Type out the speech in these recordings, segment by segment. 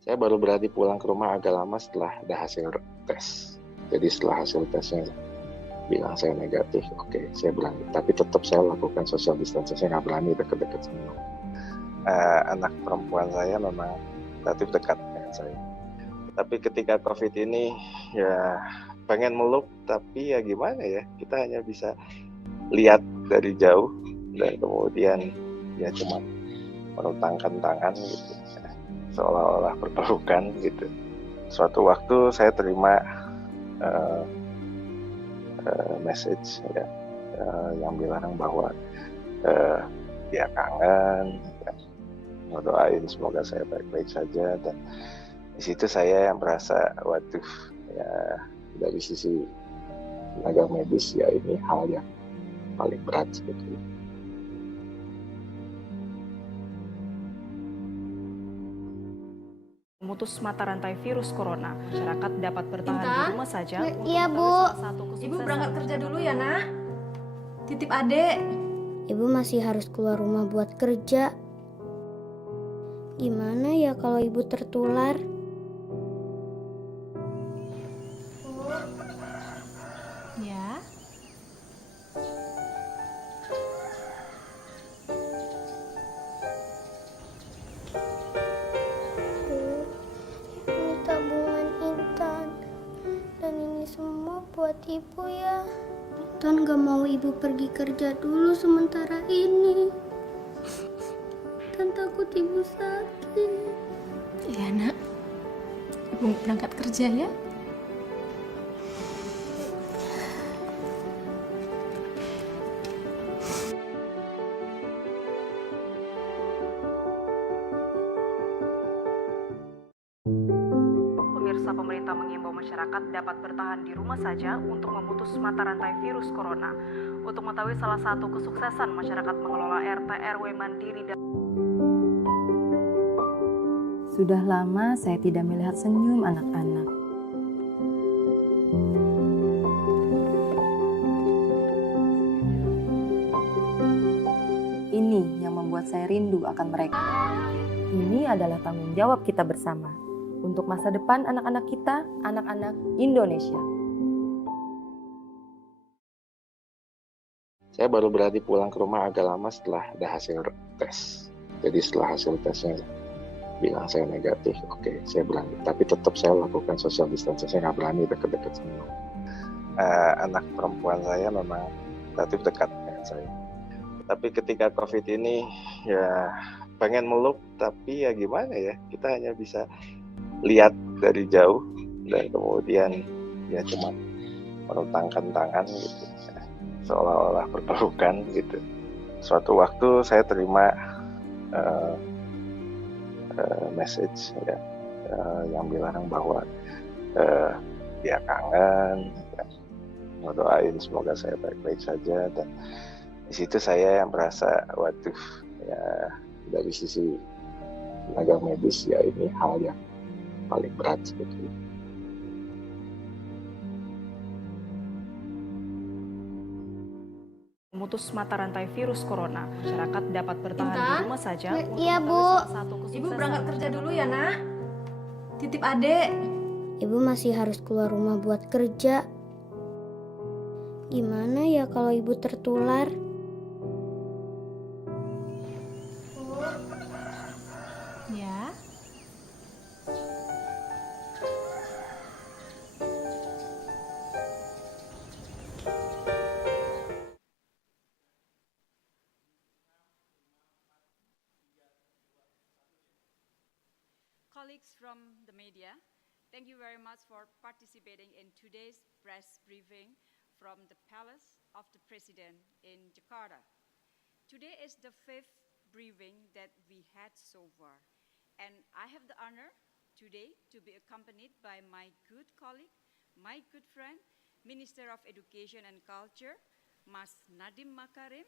Saya baru berani pulang ke rumah agak lama setelah ada hasil tes. Jadi setelah hasil tesnya bilang saya negatif, oke, saya berani. Tapi tetap saya lakukan social distancing, saya nggak berani deket-deket semua. Anak perempuan saya memang relatif dekat dengan saya. Tapi ketika COVID ini ya pengen meluk, tapi ya gimana ya, kita hanya bisa lihat dari jauh dan kemudian ya cuma menentangkan tangan gitu, seolah-olah berpelukan gitu. Suatu waktu saya terima message ya, yang bilang bahwa dia kangen, ya, ngedoain semoga saya baik-baik saja, dan di situ saya yang merasa waduh ya, dari sisi tenaga medis ya ini hal yang paling berat sebetulnya. Memutus mata rantai virus corona, masyarakat dapat bertahan di rumah saja. Iya, Bu. Ibu berangkat kerja dulu ya, Nak. Titip adek. Ibu masih harus keluar rumah buat kerja. Gimana ya kalau ibu tertular? Ya. Ini tabungan Intan. Dan ini semua buat ibu ya. Intan gak mau ibu pergi kerja dulu sementara ini. Intan takut ibu sakit. Iya, Nak. Ibu berangkat kerja ya. Pemirsa, pemerintah mengimbau masyarakat dapat bertahan di rumah saja untuk memutus mata rantai virus corona. Untuk mengetahui salah satu kesuksesan masyarakat mengelola RT RW mandiri dan Sudah lama saya tidak melihat senyum anak-anak. Ini yang membuat saya rindu akan mereka. Ini adalah tanggung jawab kita bersama untuk masa depan anak-anak kita, anak-anak Indonesia. Saya baru berani pulang ke rumah agak lama setelah ada hasil tes. Jadi setelah hasil tesnya bilang saya negatif, oke, saya berani. Tapi tetap saya lakukan social distancing, saya nggak berani deket-deket semua. Anak perempuan saya memang relatif dekat dengan saya. Tapi ketika COVID ini ya pengen meluk, tapi ya gimana ya, kita hanya bisa lihat dari jauh dan kemudian ya cuma menentangkan tangan gitu, seolah-olah berpelukan gitu. Suatu waktu saya terima message ya, yang bilang bahwa dia kangen, ya, ngedoain semoga saya baik-baik saja, dan di situ saya yang merasa waduh ya, dari sisi tenaga medis ya ini hal yang paling berat sebetulnya. memutus mata rantai virus corona, masyarakat dapat bertahan di rumah saja. Iya, Bu. Ibu berangkat kerja dulu ya, Nak. Titip adek. Ibu masih harus keluar rumah buat kerja. Gimana ya kalau ibu tertular? Ya. Colleagues from the media, thank you very much for participating in today's press briefing from the Palace of the President in Jakarta. Today is the 5th briefing that we had so far, and I have the honor today to be accompanied by my good colleague, my good friend, Minister of Education and Culture, Mas Nadiem Makarim,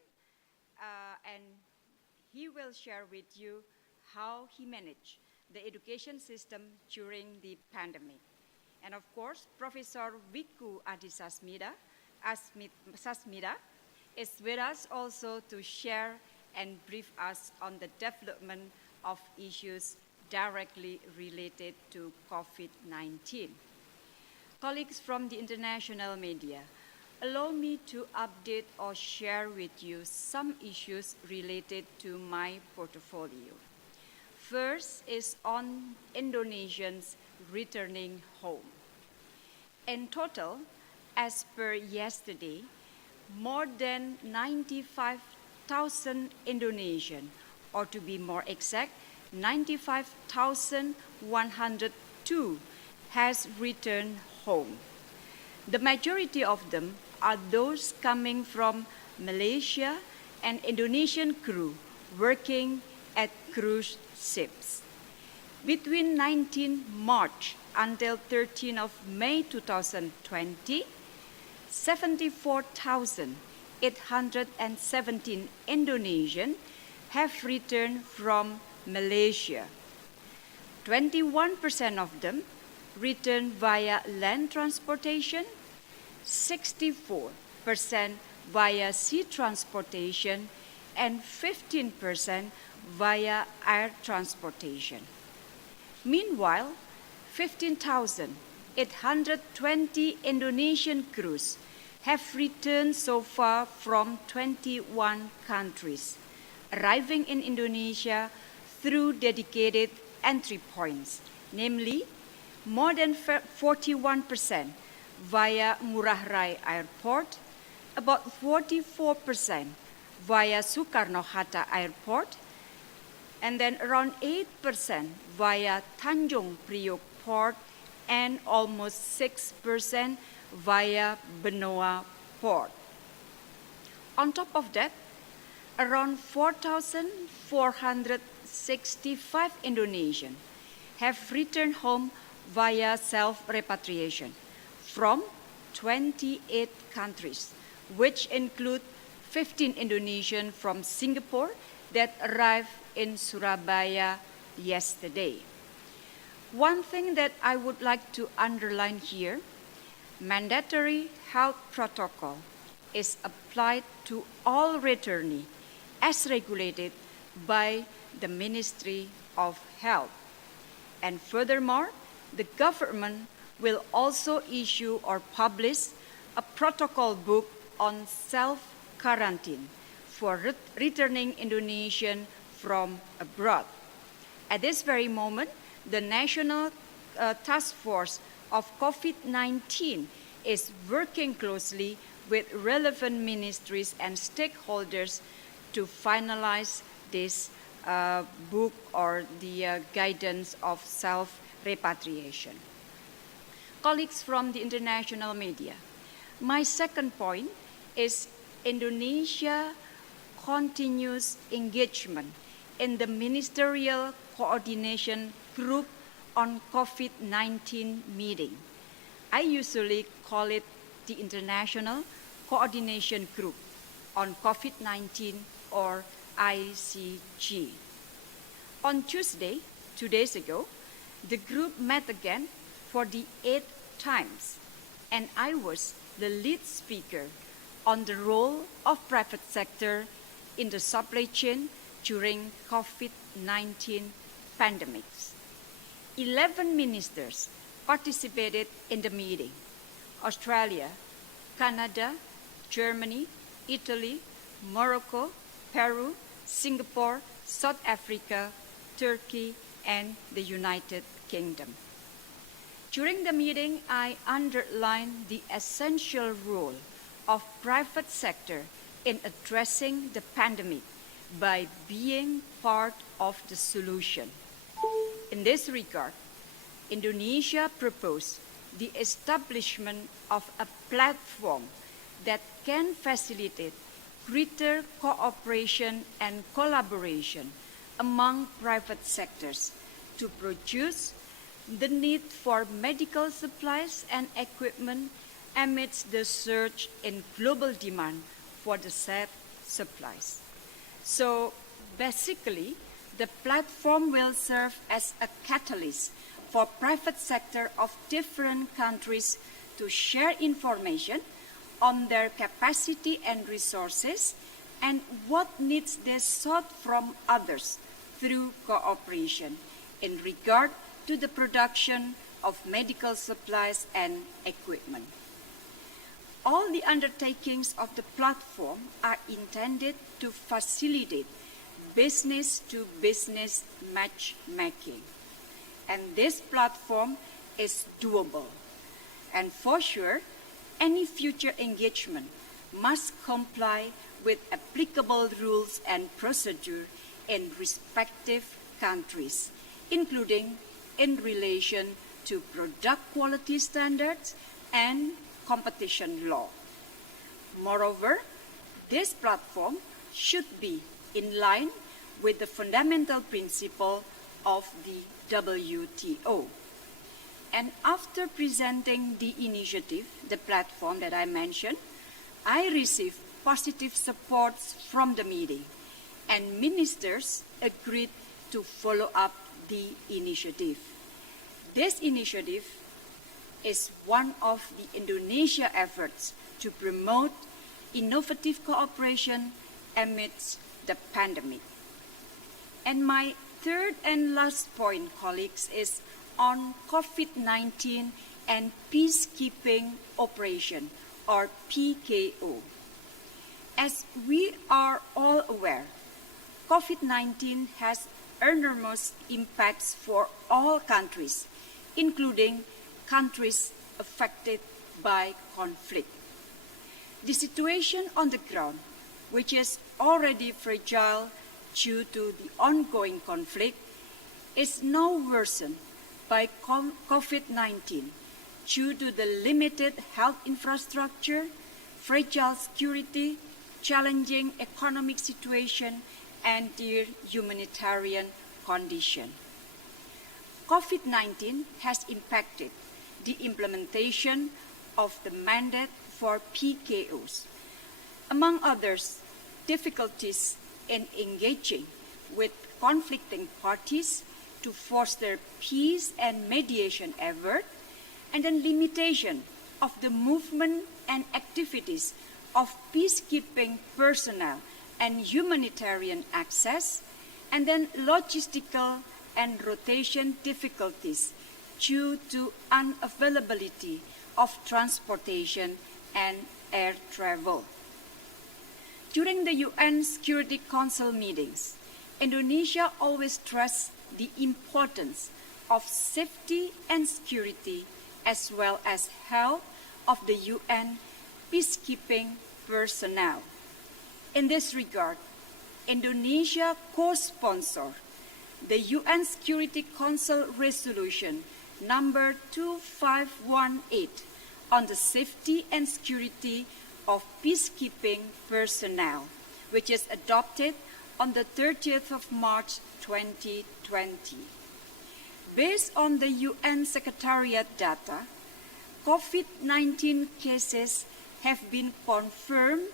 and he will share with you how he managed the education system during the pandemic. And of course, Professor Wiku Adhisasmita is with us also to share and brief us on the development of issues directly related to COVID-19. Colleagues from the international media, allow me to update or share with you some issues related to my portfolio. First is on Indonesians returning home. In total, as per yesterday, more than 95,000 Indonesian, or to be more exact, 95,102 has returned home. The majority of them are those coming from Malaysia and Indonesian crew working at cruise ships. Between 19 March until 13 of May 2020, 74,817 Indonesian have returned from Malaysia. 21% of them returned via land transportation, 64% via sea transportation, and 15% via air transportation. Meanwhile, 15,820 Indonesian crews have returned so far from 21 countries, arriving in Indonesia through dedicated entry points, namely more than 41% via Ngurah Rai Airport, about 44% via Soekarno-Hatta Airport, and then around 8% via Tanjung Priok Port, and almost 6% via Benoa Port. On top of that, around 4,465 Indonesian have returned home via self-repatriation from 28 countries, which include 15 Indonesian from Singapore that arrived in Surabaya yesterday. One thing that I would like to underline here, mandatory health protocol is applied to all returnees as regulated by the Ministry of Health. And furthermore, the government will also issue or publish a protocol book on self-quarantine for returning Indonesian from abroad. At this very moment, the National Task Force of COVID-19 is working closely with relevant ministries and stakeholders to finalize this book or the guidance of self-repatriation. Colleagues from the international media, my second point is Indonesia continuous engagement in the Ministerial Coordination Group on COVID-19 meeting. I usually call it the International Coordination Group on COVID-19 or ICG. On Tuesday, 2 days ago, the group met again for the 8th times, and I was the lead speaker on the role of private sector in the supply chain during COVID-19 pandemics. 11 ministers participated in the meeting: Australia, Canada, Germany, Italy, Morocco, Peru, Singapore, South Africa, Turkey, and the United Kingdom. During the meeting, I underlined the essential role of private sector in addressing the pandemic by being part of the solution. In this regard, Indonesia proposed the establishment of a platform that can facilitate greater cooperation and collaboration among private sectors to produce the need for medical supplies and equipment amidst the surge in global demand for the said supplies. So basically, the platform will serve as a catalyst for private sector of different countries to share information on their capacity and resources and what needs they sought from others through cooperation in regard to the production of medical supplies and equipment. All the undertakings of the platform are intended to facilitate business-to-business matchmaking. And this platform is doable. And for sure, any future engagement must comply with applicable rules and procedure in respective countries, including in relation to product quality standards and competition law. Moreover, this platform should be in line with the fundamental principle of the WTO. And after presenting the initiative, the platform that I mentioned, I received positive support from the meeting, and ministers agreed to follow up the initiative. This initiative is one of the Indonesia efforts to promote innovative cooperation amidst the pandemic. And my third and last point, colleagues, is on COVID-19 and peacekeeping operation, or PKO. As we are all aware, COVID-19 has enormous impacts for all countries, including countries affected by conflict. The situation on the ground, which is already fragile due to the ongoing conflict, is now worsened by COVID-19 due to the limited health infrastructure, fragile security, challenging economic situation, and their humanitarian condition. COVID-19 has impacted the implementation of the mandate for PKOs. Among others, difficulties in engaging with conflicting parties to foster peace and mediation effort, and then limitation of the movement and activities of peacekeeping personnel and humanitarian access, and then logistical and rotation difficulties due to unavailability of transportation and air travel. During the UN Security Council meetings, Indonesia always stressed the importance of safety and security as well as health of the UN peacekeeping personnel. In this regard, Indonesia co-sponsored the UN Security Council Resolution number 2518 on the safety and security of peacekeeping personnel, which is adopted on the 30th of March 2020. Based on the UN Secretariat data, COVID-19 cases have been confirmed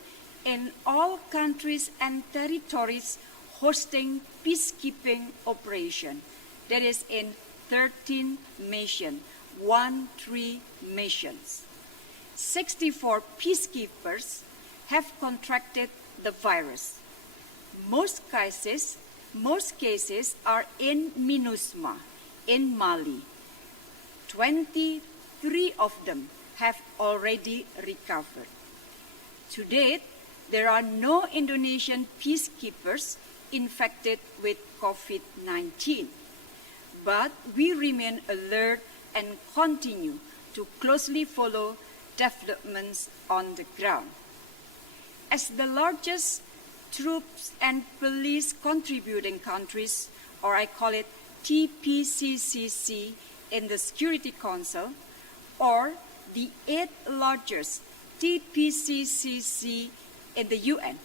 in all countries and territories hosting peacekeeping operation, that is in 13 missions, 13 missions. 64 peacekeepers have contracted the virus. Most cases are in MINUSMA, in Mali. 23 of them have already recovered. To date, there are no Indonesian peacekeepers infected with COVID-19, but we remain alert and continue to closely follow developments on the ground. As the largest troops and police contributing countries, or I call it TPCCC in the Security Council, or the 8th largest TPCCC in the UN,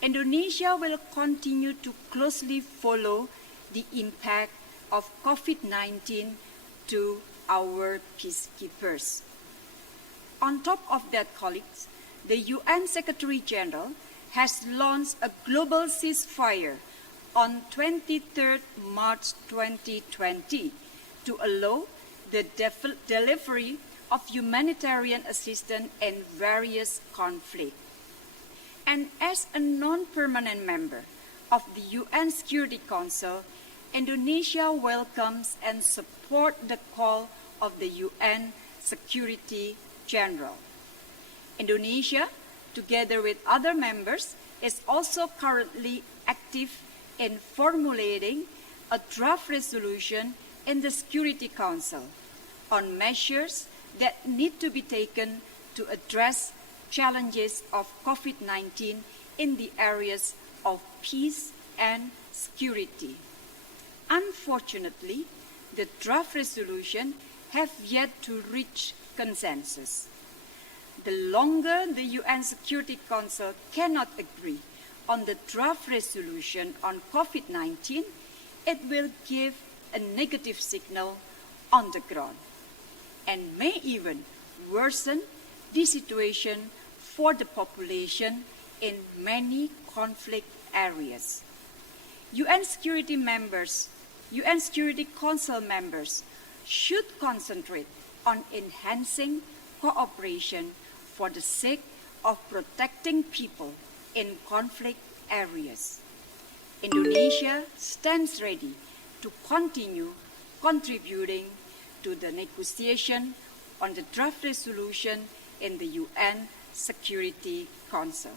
Indonesia will continue to closely follow the impact of COVID-19 to our peacekeepers. On top of that, colleagues, the UN Secretary General has launched a global ceasefire on 23rd March 2020 to allow the delivery of humanitarian assistance in various conflicts. And as a non-permanent member of the UN Security Council, Indonesia welcomes and supports the call of the UN Security General. Indonesia, together with other members, is also currently active in formulating a draft resolution in the Security Council on measures that need to be taken to address challenges of COVID-19 in the areas of peace and security. Unfortunately, the draft resolution have yet to reach consensus. The longer the UN Security Council cannot agree on the draft resolution on COVID-19, it will give a negative signal on the ground and may even worsen the situation for the population in many conflict areas. UN Security Council members should concentrate on enhancing cooperation for the sake of protecting people in conflict areas. Indonesia stands ready to continue contributing to the negotiation on the draft resolution in the UN Security Council.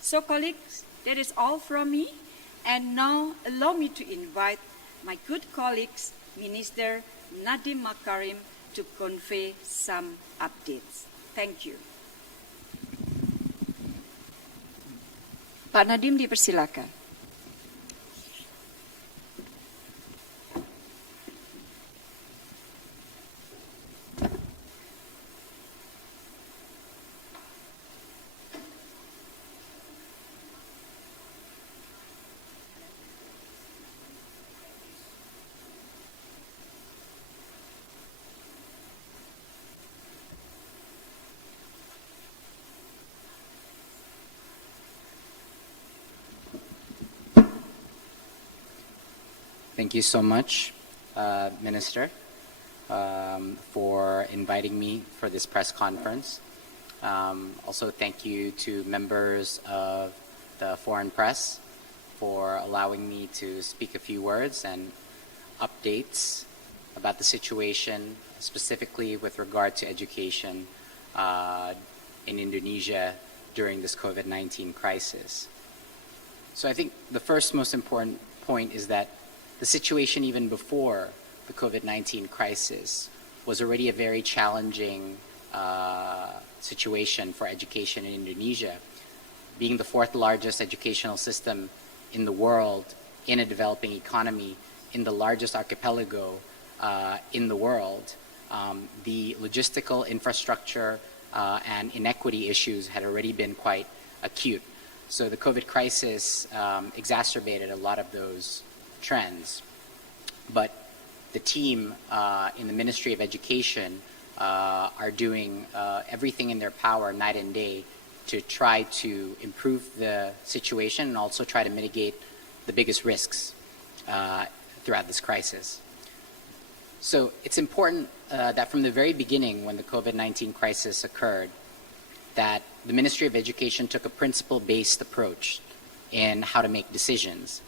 So, colleagues, that is all from me. And now, allow me to invite my good colleagues, Minister Nadiem Makarim, to convey some updates. Thank you. Pak Nadiem, dipersilakan. Thank you so much, Minister, for inviting me for this press conference. Also, thank you to members of the foreign press for allowing me to speak a few words and updates about the situation, specifically with regard to education in Indonesia during this COVID-19 crisis. So I think the first most important point is that the situation even before the COVID-19 crisis was already a very challenging situation for education in Indonesia. Being the fourth largest educational system in the world, in a developing economy, in the largest archipelago in the world, the logistical infrastructure and inequity issues had already been quite acute. So the COVID crisis exacerbated a lot of those trends. But the team in the Ministry of Education are doing everything in their power night and day to try to improve the situation and also try to mitigate the biggest risks throughout this crisis. So it's important that from the very beginning when the COVID-19 crisis occurred, that the Ministry of Education took a principle-based approach in how to make decisions.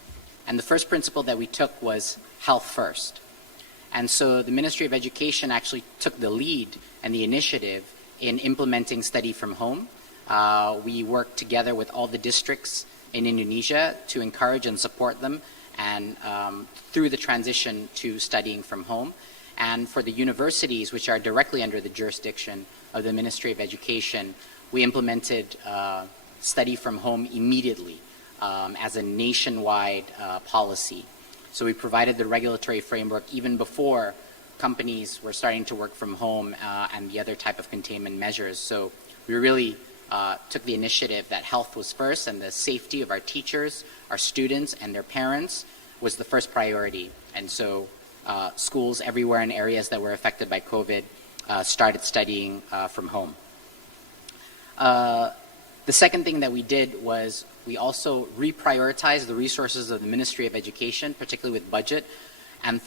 And the first principle that we took was health first. And so the Ministry of Education actually took the lead and the initiative in implementing study from home. We worked together with all the districts in Indonesia to encourage and support them and through the transition to studying from home. And for the universities, which are directly under the jurisdiction of the Ministry of Education, we implemented study from home immediately as a nationwide policy. So we provided the regulatory framework even before companies were starting to work from home and the other type of containment measures. So we really took the initiative that health was first and the safety of our teachers, our students, and their parents was the first priority. And so schools everywhere in areas that were affected by COVID started studying from home. The second thing that we did was we also reprioritized the resources of the Ministry of Education, particularly with budget, and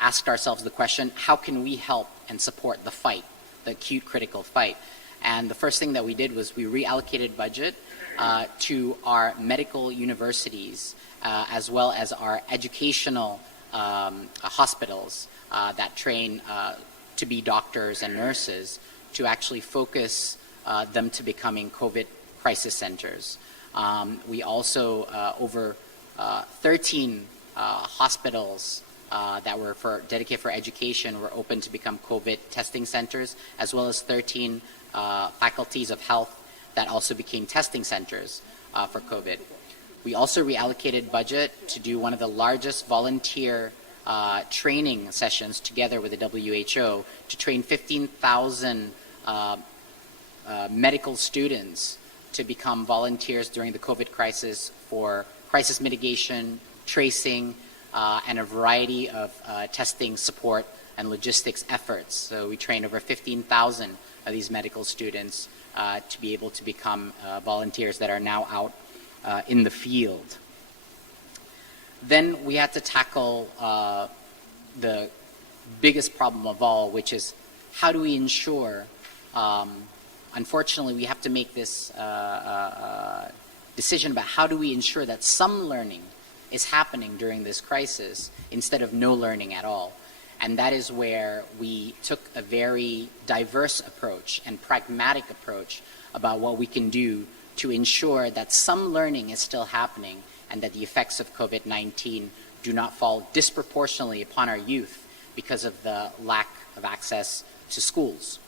asked ourselves the question, how can we help and support the fight, the acute critical fight? And the first thing that we did was we reallocated budget to our medical universities as well as our educational hospitals that train to be doctors and nurses to actually focus them to becoming COVID crisis centers. We also, over 13 hospitals that were dedicated for education were open to become COVID testing centers, as well as 13 faculties of health that also became testing centers for COVID. We also reallocated budget to do one of the largest volunteer training sessions together with the WHO to train 15,000 medical students to become volunteers during the COVID crisis for crisis mitigation, tracing, and a variety of testing support and logistics efforts. So we trained over 15,000 of these medical students to be able to become volunteers that are now out in the field. Then we had to tackle the biggest problem of all, which is how do we ensure, unfortunately we have to make this decision about how do we ensure that some learning is happening during this crisis instead of no learning at all. And that is where we took a very diverse approach and pragmatic approach about what we can do to ensure that some learning is still happening and that the effects of COVID-19 do not fall disproportionately upon our youth because of the lack of access to schools.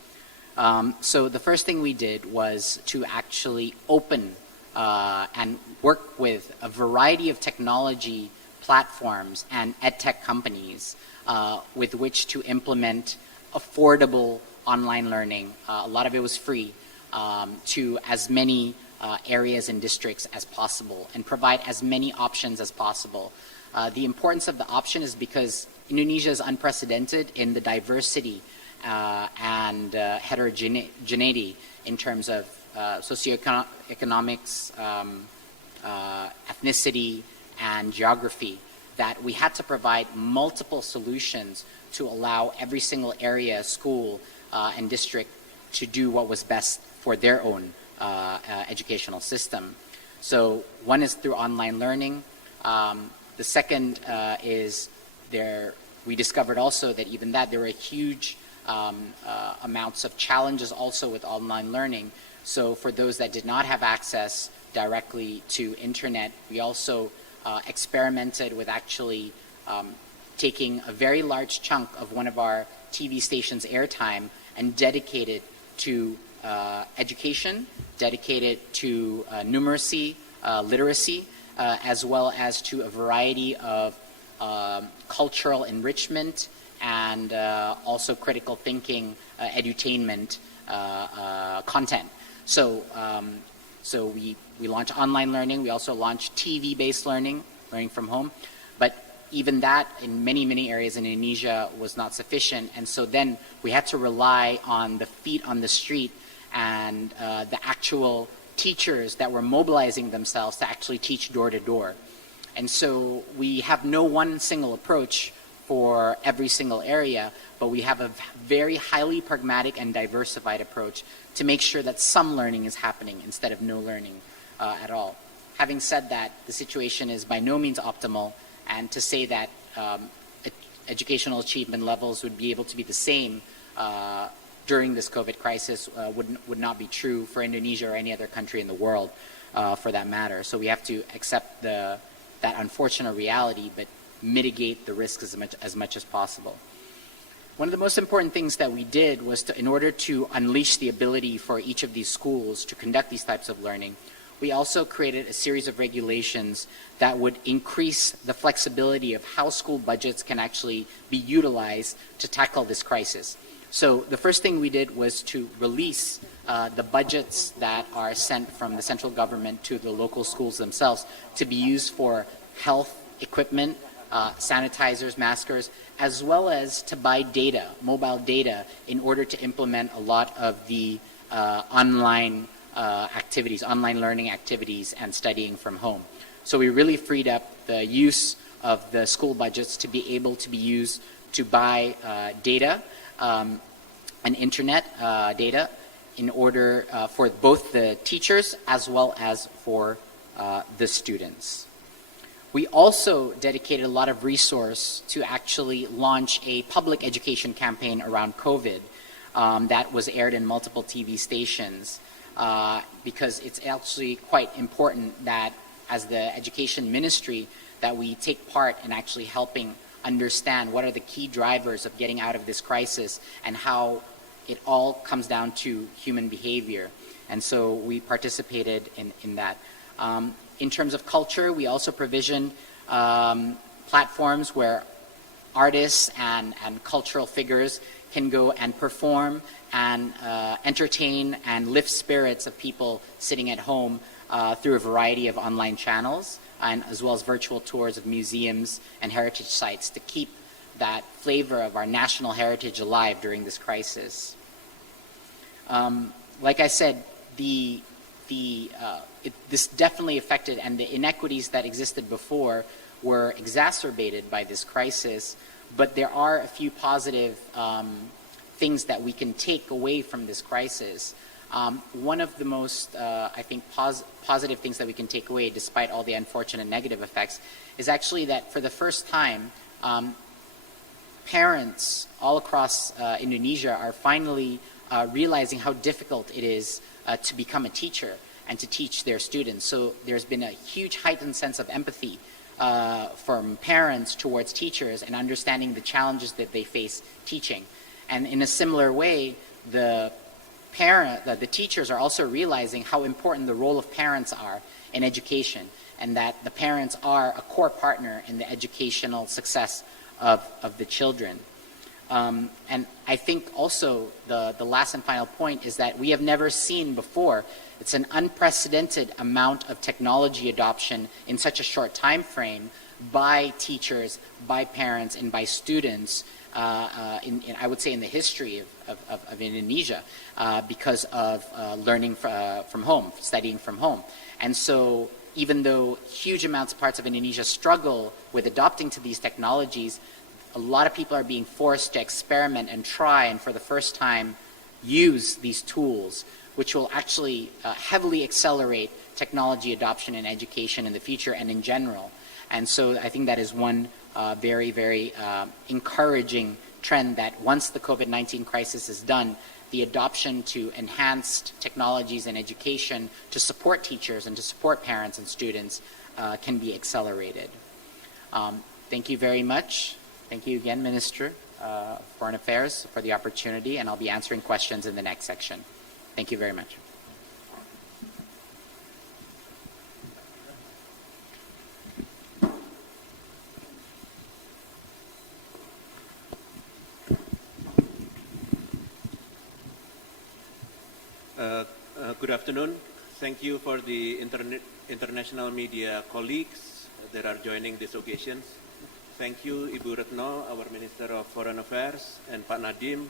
So the first thing we did was to actually open and work with a variety of technology platforms and edtech companies with which to implement affordable online learning. A lot of it was free to as many areas and districts as possible and provide as many options as possible. The importance of the option is because Indonesia is unprecedented in the diversity and heterogeneity in terms of socioeconomics, ethnicity, and geography, that we had to provide multiple solutions to allow every single area, school, and district to do what was best for their own educational system. So one is through online learning. The second is we discovered also that even that there were huge amounts of challenges also with online learning. So for those that did not have access directly to internet, we also experimented with actually taking a very large chunk of one of our TV stations' airtime and dedicated to education, dedicated to numeracy, literacy, as well as to a variety of cultural enrichment and also critical thinking edutainment content. So we launched online learning. We also launched TV-based learning from home. But even that in many areas in Indonesia was not sufficient. And so then we had to rely on the feet on the street and the actual teachers that were mobilizing themselves to actually teach door to door. And so we have no one single approach for every single area, but we have a very highly pragmatic and diversified approach to make sure that some learning is happening instead of no learning at all. Having said that, the situation is by no means optimal, and to say that educational achievement levels would be able to be the same during this COVID crisis would not be true for Indonesia or any other country in the world for that matter. So we have to accept that unfortunate reality, but mitigate the risks as much as possible. One of the most important things that we did was in order to unleash the ability for each of these schools to conduct these types of learning, we also created a series of regulations that would increase the flexibility of how school budgets can actually be utilized to tackle this crisis. So the first thing we did was to release the budgets that are sent from the central government to the local schools themselves to be used for health equipment, sanitizers, maskers, as well as to buy data, mobile data, in order to implement a lot of the online activities, online learning activities and studying from home. So we really freed up the use of the school budgets to be able to be used to buy data and internet data in order for both the teachers as well as for the students. We also dedicated a lot of resource to actually launch a public education campaign around COVID that was aired in multiple TV stations because it's actually quite important that as the education ministry that we take part in actually helping understand what are the key drivers of getting out of this crisis and how it all comes down to human behavior. And so we participated in that. In terms of culture, we also provision platforms where artists and cultural figures can go and perform and entertain and lift spirits of people sitting at home through a variety of online channels, and as well as virtual tours of museums and heritage sites to keep that flavor of our national heritage alive during this crisis. Like I said, this definitely affected, and the inequities that existed before were exacerbated by this crisis, but there are a few positive things that we can take away from this crisis. One of the most, I think, positive things that we can take away, despite all the unfortunate negative effects, is actually that for the first time, parents all across Indonesia are finally realizing how difficult it is to become a teacher and to teach their students. So there's been a huge heightened sense of empathy from parents towards teachers and understanding the challenges that they face teaching. And in a similar way, the teachers are also realizing how important the role of parents are in education, and that the parents are a core partner in the educational success of the children. And I think also the last and final point is that we have never seen before. It's an unprecedented amount of technology adoption in such a short time frame by teachers, by parents, and by students, I would say in the history of Indonesia, because of learning from home, studying from home. And so even though huge amounts of parts of Indonesia struggle with adopting to these technologies, a lot of people are being forced to experiment and try, and for the first time use these tools, which will actually heavily accelerate technology adoption in education in the future and in general. And so I think that is one very, very encouraging trend, that once the COVID-19 crisis is done, the adoption to enhanced technologies in education to support teachers and to support parents and students can be accelerated. Thank you very much. Thank you again, Minister of Foreign Affairs, for the opportunity, and I'll be answering questions in the next section. Thank you very much. Good afternoon. Thank you for the international media colleagues that are joining this occasion. Thank you, Ibu Retno, our Minister of Foreign Affairs, and Pak Nadiem,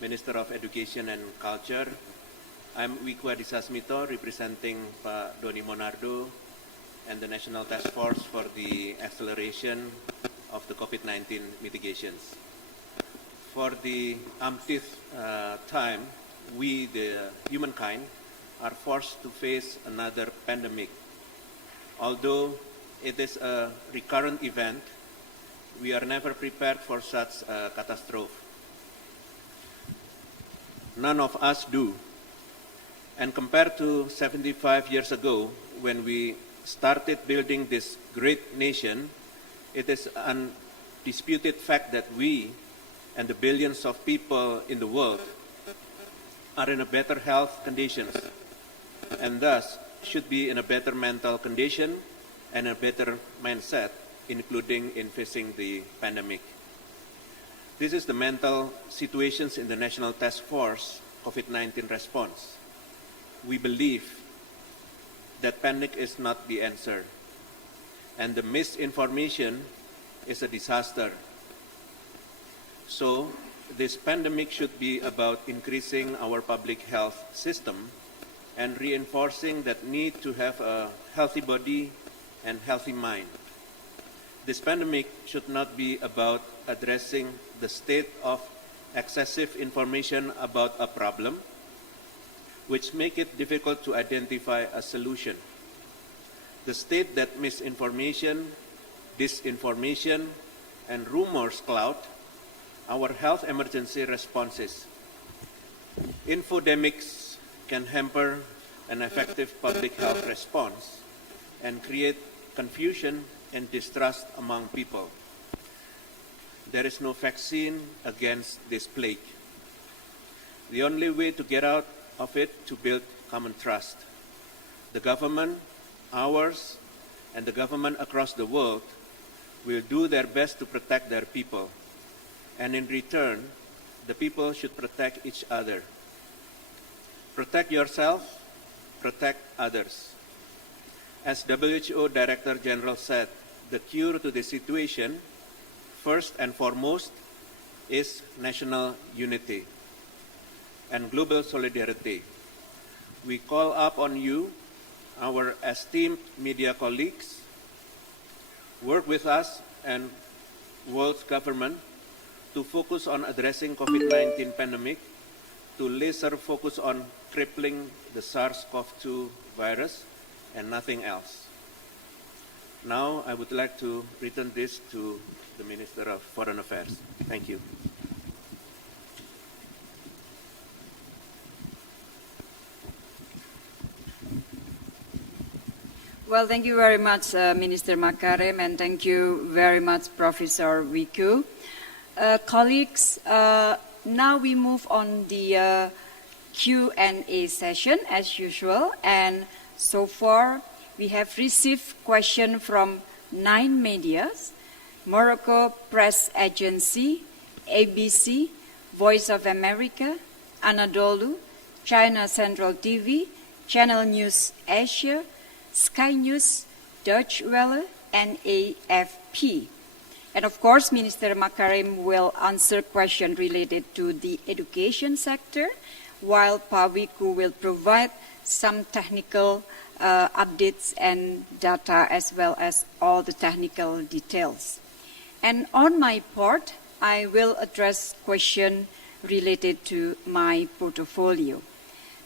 Minister of Education and Culture. I'm Wiku Adisasmito, representing Pak Doni Monardo and the National Task Force for the acceleration of the COVID-19 mitigations. For the umpteenth time, we, the humankind, are forced to face another pandemic. Although it is a recurrent event, we are never prepared for such a catastrophe. None of us do. And compared to 75 years ago, when we started building this great nation, it is an undisputed fact that we and the billions of people in the world are in a better health conditions, and thus should be in a better mental condition and a better mindset, including in facing the pandemic. This is the mental situations in the National Task Force COVID-19 response. We believe that panic is not the answer, and the misinformation is a disaster. So this pandemic should be about increasing our public health system and reinforcing that need to have a healthy body and healthy mind. This pandemic should not be about addressing the state of excessive information about a problem, which make it difficult to identify a solution. The state that misinformation disinformation, and rumors cloud our health emergency responses. Infodemics can hamper an effective public health response and create confusion and distrust among people. There is no vaccine against this plague. The only way to get out of it to build common trust. The government, ours, and the government across the world will do their best to protect their people. And in return, the people should protect each other. Protect yourself, protect others. As WHO Director General said, the cure to this situation, first and foremost, is national unity and global solidarity. We call up on you, our esteemed media colleagues, work with us and world government to focus on addressing COVID-19 pandemic, to laser focus on crippling the SARS-CoV-2 virus and nothing else. Now, I would like to return this to the Minister of Foreign Affairs. Thank you. Well, thank you very much, Minister Makarim, and thank you very much, Professor Wiku. Colleagues, now we move on the Q&A session as usual, and so far we have received questions from 9 medias: Morocco Press Agency, ABC, Voice of America, Anadolu, China Central TV, Channel News Asia, Sky News, Deutsche Welle, and AFP. And of course, Minister Makarim will answer questions related to the education sector, while Pak Wiku will provide some technical updates and data, as well as all the technical details. And on my part, I will address questions related to my portfolio.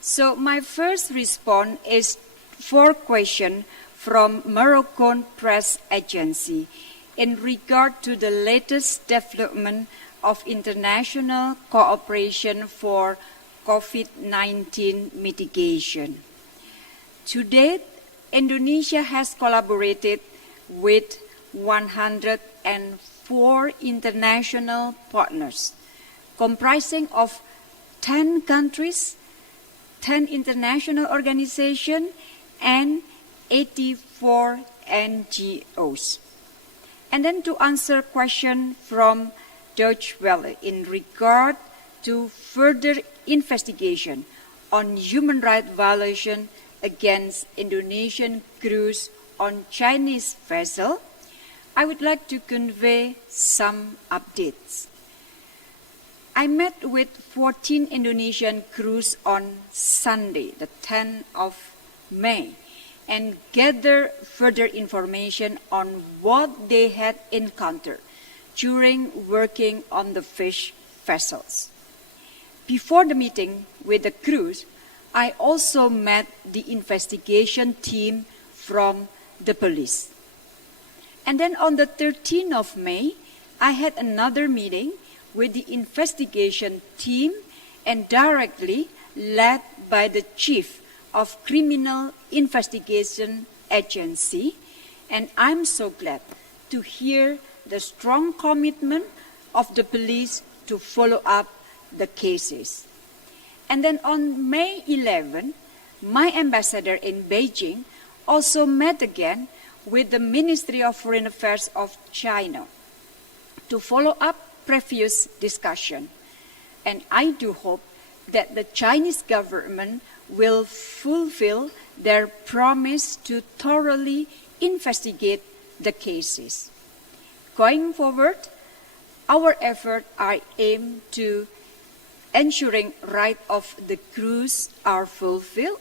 So my first response is 4 questions from Moroccan Press Agency in regard to the latest development of international cooperation for COVID-19 mitigation. To date, Indonesia has collaborated with 104 international partners, comprising of 10 countries, 10 international organizations, and 84 NGOs. And then to answer a question from Deutsche Welle in regard to further investigation on human rights violation against Indonesian crews on Chinese vessel, I would like to convey some updates. I met with 14 Indonesian crews on Sunday, the 10th of May, and gather further information on what they had encountered during working on the fish vessels. Before the meeting with the crews, I also met the investigation team from the police. And then on the 13th of May, I had another meeting with the investigation team and directly led by the chief of Criminal Investigation Agency, and I'm so glad to hear the strong commitment of the police to follow up the cases. And then on May 11, my ambassador in Beijing also met again with the Ministry of Foreign Affairs of China to follow up previous discussion. And I do hope that the Chinese government will fulfill their promise to thoroughly investigate the cases. Going forward, our efforts are aimed to ensuring rights of the crews are fulfilled,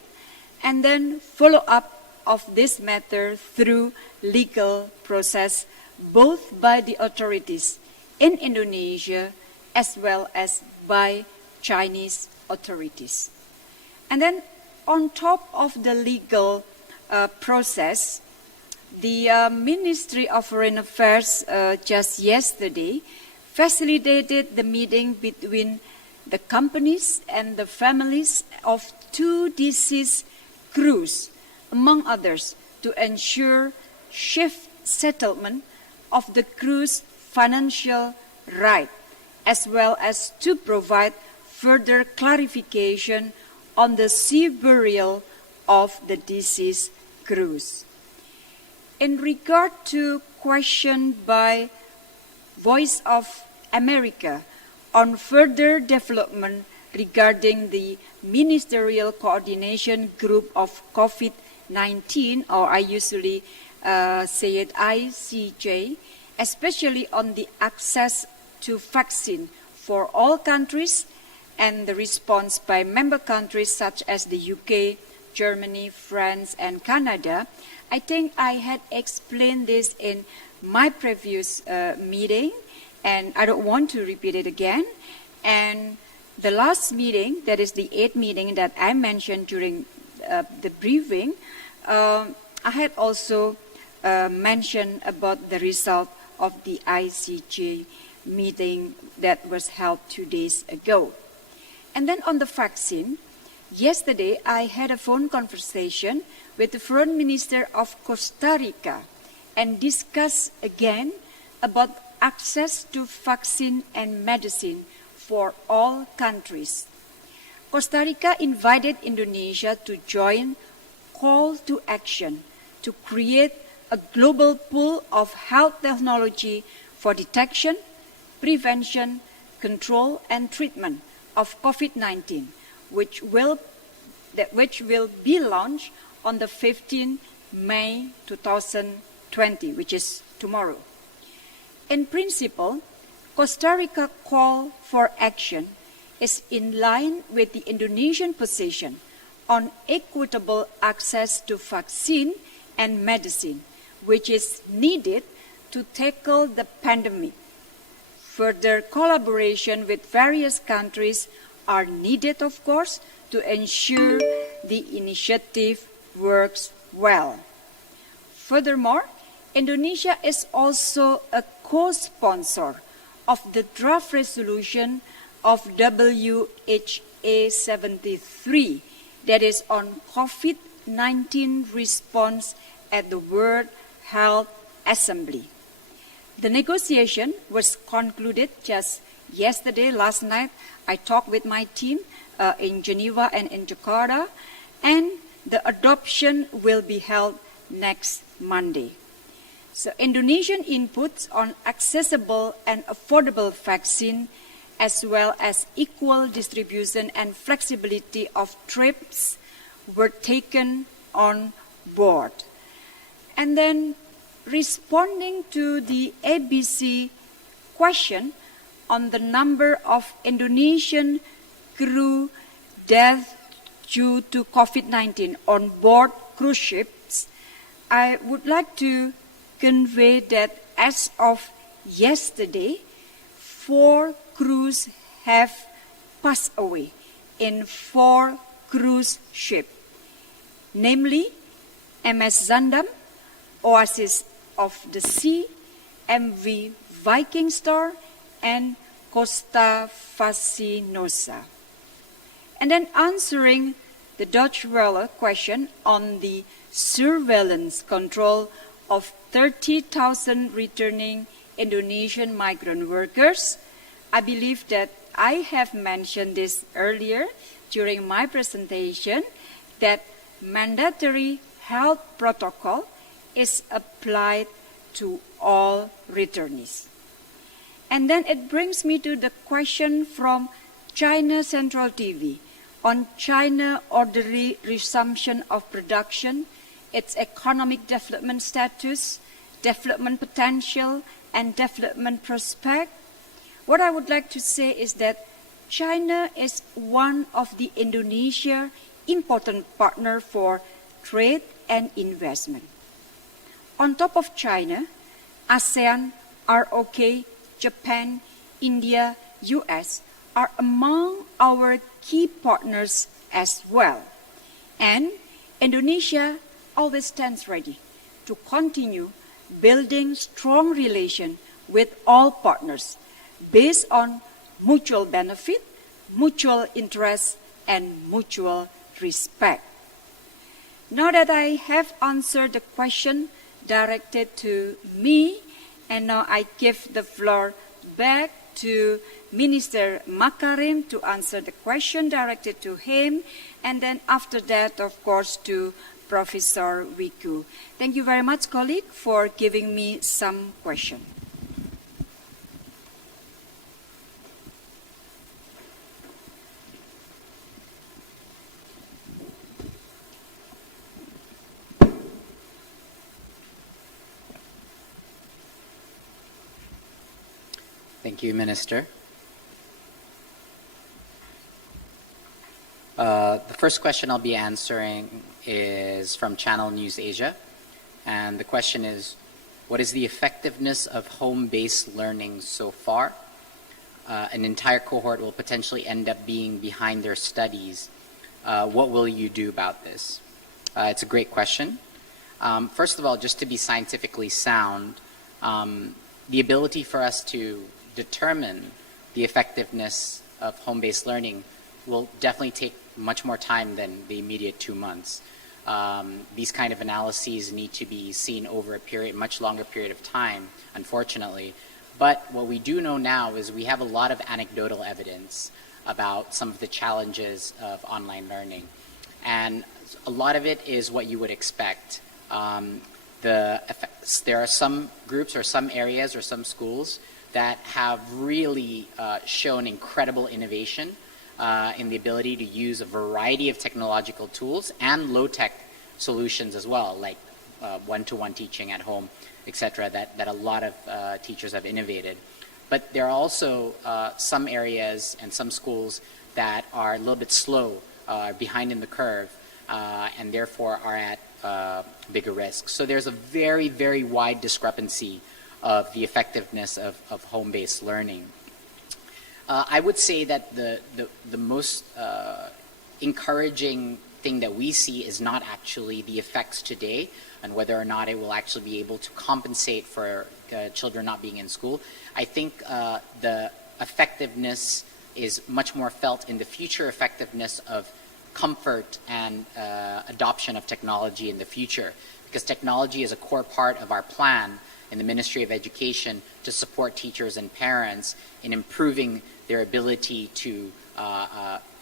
and then follow up of this matter through legal process, both by the authorities in Indonesia as well as by Chinese authorities. And then on top of the legal process, The Ministry of Foreign Affairs just yesterday facilitated the meeting between the companies and the families of 2 deceased crews, among others, to ensure swift settlement of the crew's financial right, as well as to provide further clarification on the sea burial of the deceased crews. In regard to question by Voice of America on further development regarding the Ministerial Coordination Group of COVID-19, or I usually say it ICJ, especially on the access to vaccine for all countries and the response by member countries such as the UK, Germany, France, and Canada, I think I had explained this in my previous meeting, and I don't want to repeat it again. And the last meeting, that is the 8th meeting that I mentioned during the briefing, I had also mentioned about the result of the ICJ meeting that was held 2 days ago. And then on the vaccine, yesterday I had a phone conversation with the Foreign Minister of Costa Rica and discussed again about access to vaccine and medicine for all countries. Costa Rica invited Indonesia to join call to action to create a global pool of health technology for detection, prevention, control, and treatment of COVID-19, which will be launched on the 15th May 2020, which is tomorrow. In principle, Costa Rica call for action is in line with the Indonesian position on equitable access to vaccine and medicine, which is needed to tackle the pandemic. Further collaboration with various countries are needed, of course, to ensure the initiative works well. Furthermore, Indonesia is also a co-sponsor of the draft resolution of WHA 73, that is on COVID-19 response at the World Health Assembly. The negotiation was concluded just yesterday, last night. I talked with my team in Geneva and in Jakarta, and the adoption will be held next Monday. So Indonesian inputs on accessible and affordable vaccine, as well as equal distribution and flexibility of trips, were taken on board. And then responding to the ABC question on the number of Indonesian crew deaths due to COVID-19 on board cruise ships, I would like to convey that as of yesterday, 4 crews have passed away in 4 cruise ships, namely MS Zandam, Oasis of the Sea, MV Viking Star, and Costa Fascinosa. And then answering the Dutch Welle question on the surveillance control of 30,000 returning Indonesian migrant workers, I believe that I have mentioned this earlier during my presentation, that mandatory health protocol is applied to all returnees. And then it brings me to the question from China Central TV on China orderly resumption of production, its economic development status, development potential, and development prospect. What I would like to say is that China is one of the Indonesia important partner for trade and investment. On top of China, ASEAN, ROK, Japan, India, US are among our key partners as well. And Indonesia always stands ready to to continue building strong relation with all partners based on mutual benefit, mutual interest, and mutual respect. Now that I have answered the question directed to me, and now I give the floor back to Minister Makarim to answer the question directed to him, and then after that, of course, to Professor Wiku. Thank you very much, colleague, for giving me some question. Thank you, Minister. The first question I'll be answering is from Channel News Asia. And the question is, what is the effectiveness of home-based learning so far? An entire cohort will potentially end up being behind their studies. What will you do about this? It's a great question. First of all, just to be scientifically sound, the ability for us to determine the effectiveness of home-based learning will definitely take much more time than the immediate 2 months. These kind of analyses need to be seen over a much longer period of time, unfortunately. But what we do know now is we have a lot of anecdotal evidence about some of the challenges of online learning. And a lot of it is what you would expect. There are some groups or some areas or some schools that have really shown incredible innovation in the ability to use a variety of technological tools and low-tech solutions as well, like one-to-one teaching at home, etc., that a lot of teachers have innovated. But there are also some areas and some schools that are a little bit slow, behind in the curve, and therefore are at bigger risk. So there's a very, very wide discrepancy of the effectiveness of home-based learning. I would say that the most encouraging thing that we see is not actually the effects today and whether or not it will actually be able to compensate for children not being in school. I think the effectiveness is much more felt in the future effectiveness of comfort and adoption of technology in the future, because technology is a core part of our plan in the Ministry of Education to support teachers and parents in improving their ability to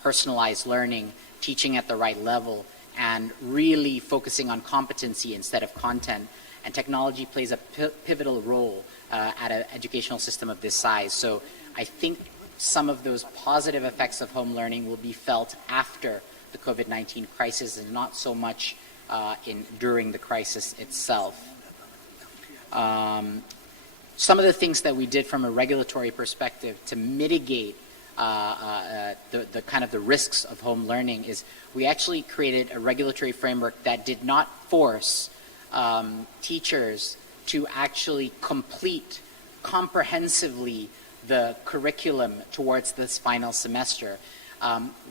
personalize learning, teaching at the right level, and really focusing on competency instead of content. And technology plays a pivotal role at an educational system of this size. So I think some of those positive effects of home learning will be felt after the COVID-19 crisis and not so much during the crisis itself. Some of the things that we did from a regulatory perspective to mitigate the kind of the risks of home learning is we actually created a regulatory framework that did not force teachers to actually complete comprehensively the curriculum towards this final semester.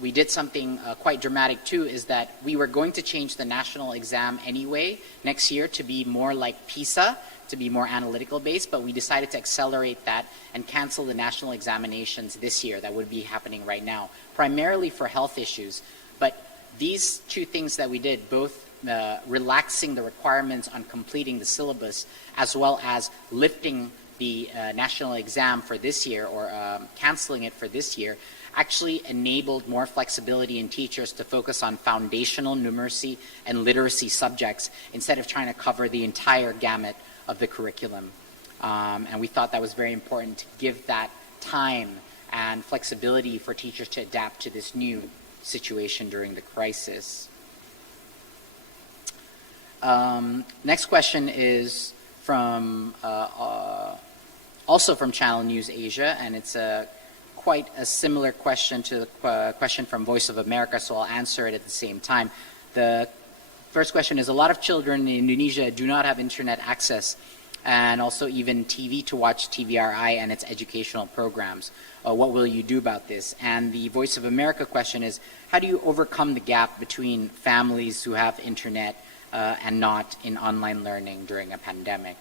We did something quite dramatic too, is that we were going to change the national exam anyway next year to be more like PISA, to be more analytical based, but we decided to accelerate that and cancel the national examinations this year that would be happening right now, primarily for health issues. But these two things that we did, both relaxing the requirements on completing the syllabus as well as lifting the national exam for this year or canceling it for this year, actually enabled more flexibility in teachers to focus on foundational numeracy and literacy subjects instead of trying to cover the entire gamut of the curriculum. And we thought that was very important to give that time and flexibility for teachers to adapt to this new situation during the crisis. Next question is from also from Channel News Asia, and it's quite a similar question to the question from Voice of America, so I'll answer it at the same time. The first question is, a lot of children in Indonesia do not have internet access and also even TV to watch TVRI and its educational programs. What will you do about this? And the Voice of America question is, how do you overcome the gap between families who have internet and not in online learning during a pandemic.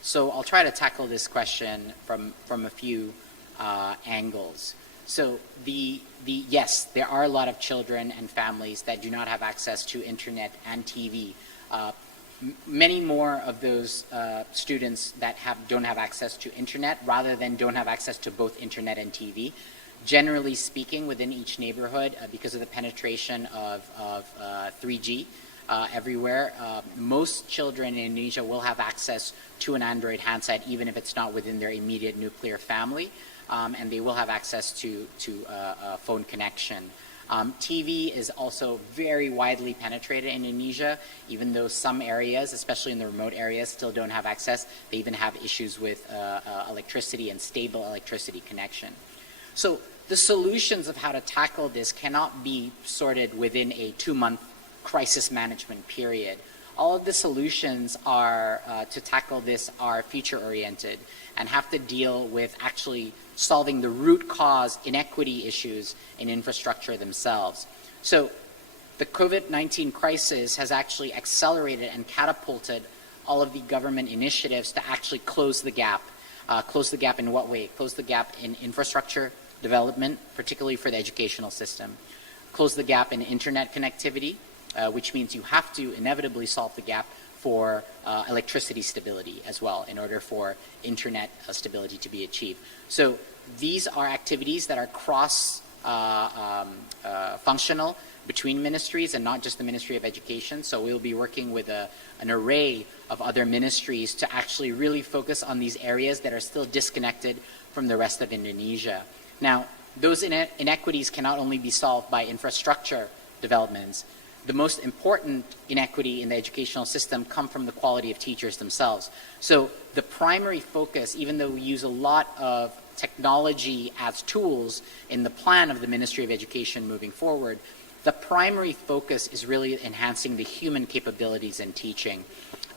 So I'll try to tackle this question from a few angles. So yes, there are a lot of children and families that do not have access to internet and TV. Many more of those students that don't have access to internet rather than don't have access to both internet and TV. Generally speaking, within each neighborhood, because of the penetration of 3G everywhere, most children in Indonesia will have access to an Android handset, even if it's not within their immediate nuclear family, and they will have access to a phone connection. TV is also very widely penetrated in Indonesia, even though some areas, especially in the remote areas, still don't have access. They even have issues with electricity and stable electricity connection. So the solutions of how to tackle this cannot be sorted within a 2-month crisis management period. All of the solutions are to tackle this are future-oriented and have to deal with actually solving the root cause inequity issues in infrastructure themselves. So the COVID-19 crisis has actually accelerated and catapulted all of the government initiatives to actually close the gap. Close the gap in what way? Close the gap in infrastructure development, particularly for the educational system. Close the gap in internet connectivity, which means you have to inevitably solve the gap for electricity stability as well in order for internet stability to be achieved. So these are activities that are cross-functional between ministries and not just the Ministry of Education. So we'll be working with an array of other ministries to actually really focus on these areas that are still disconnected from the rest of Indonesia. Now, those inequities cannot only be solved by infrastructure developments. The most important inequity in the educational system come from the quality of teachers themselves. So the primary focus, even though we use a lot of technology as tools in the plan of the Ministry of Education moving forward, the primary focus is really enhancing the human capabilities in teaching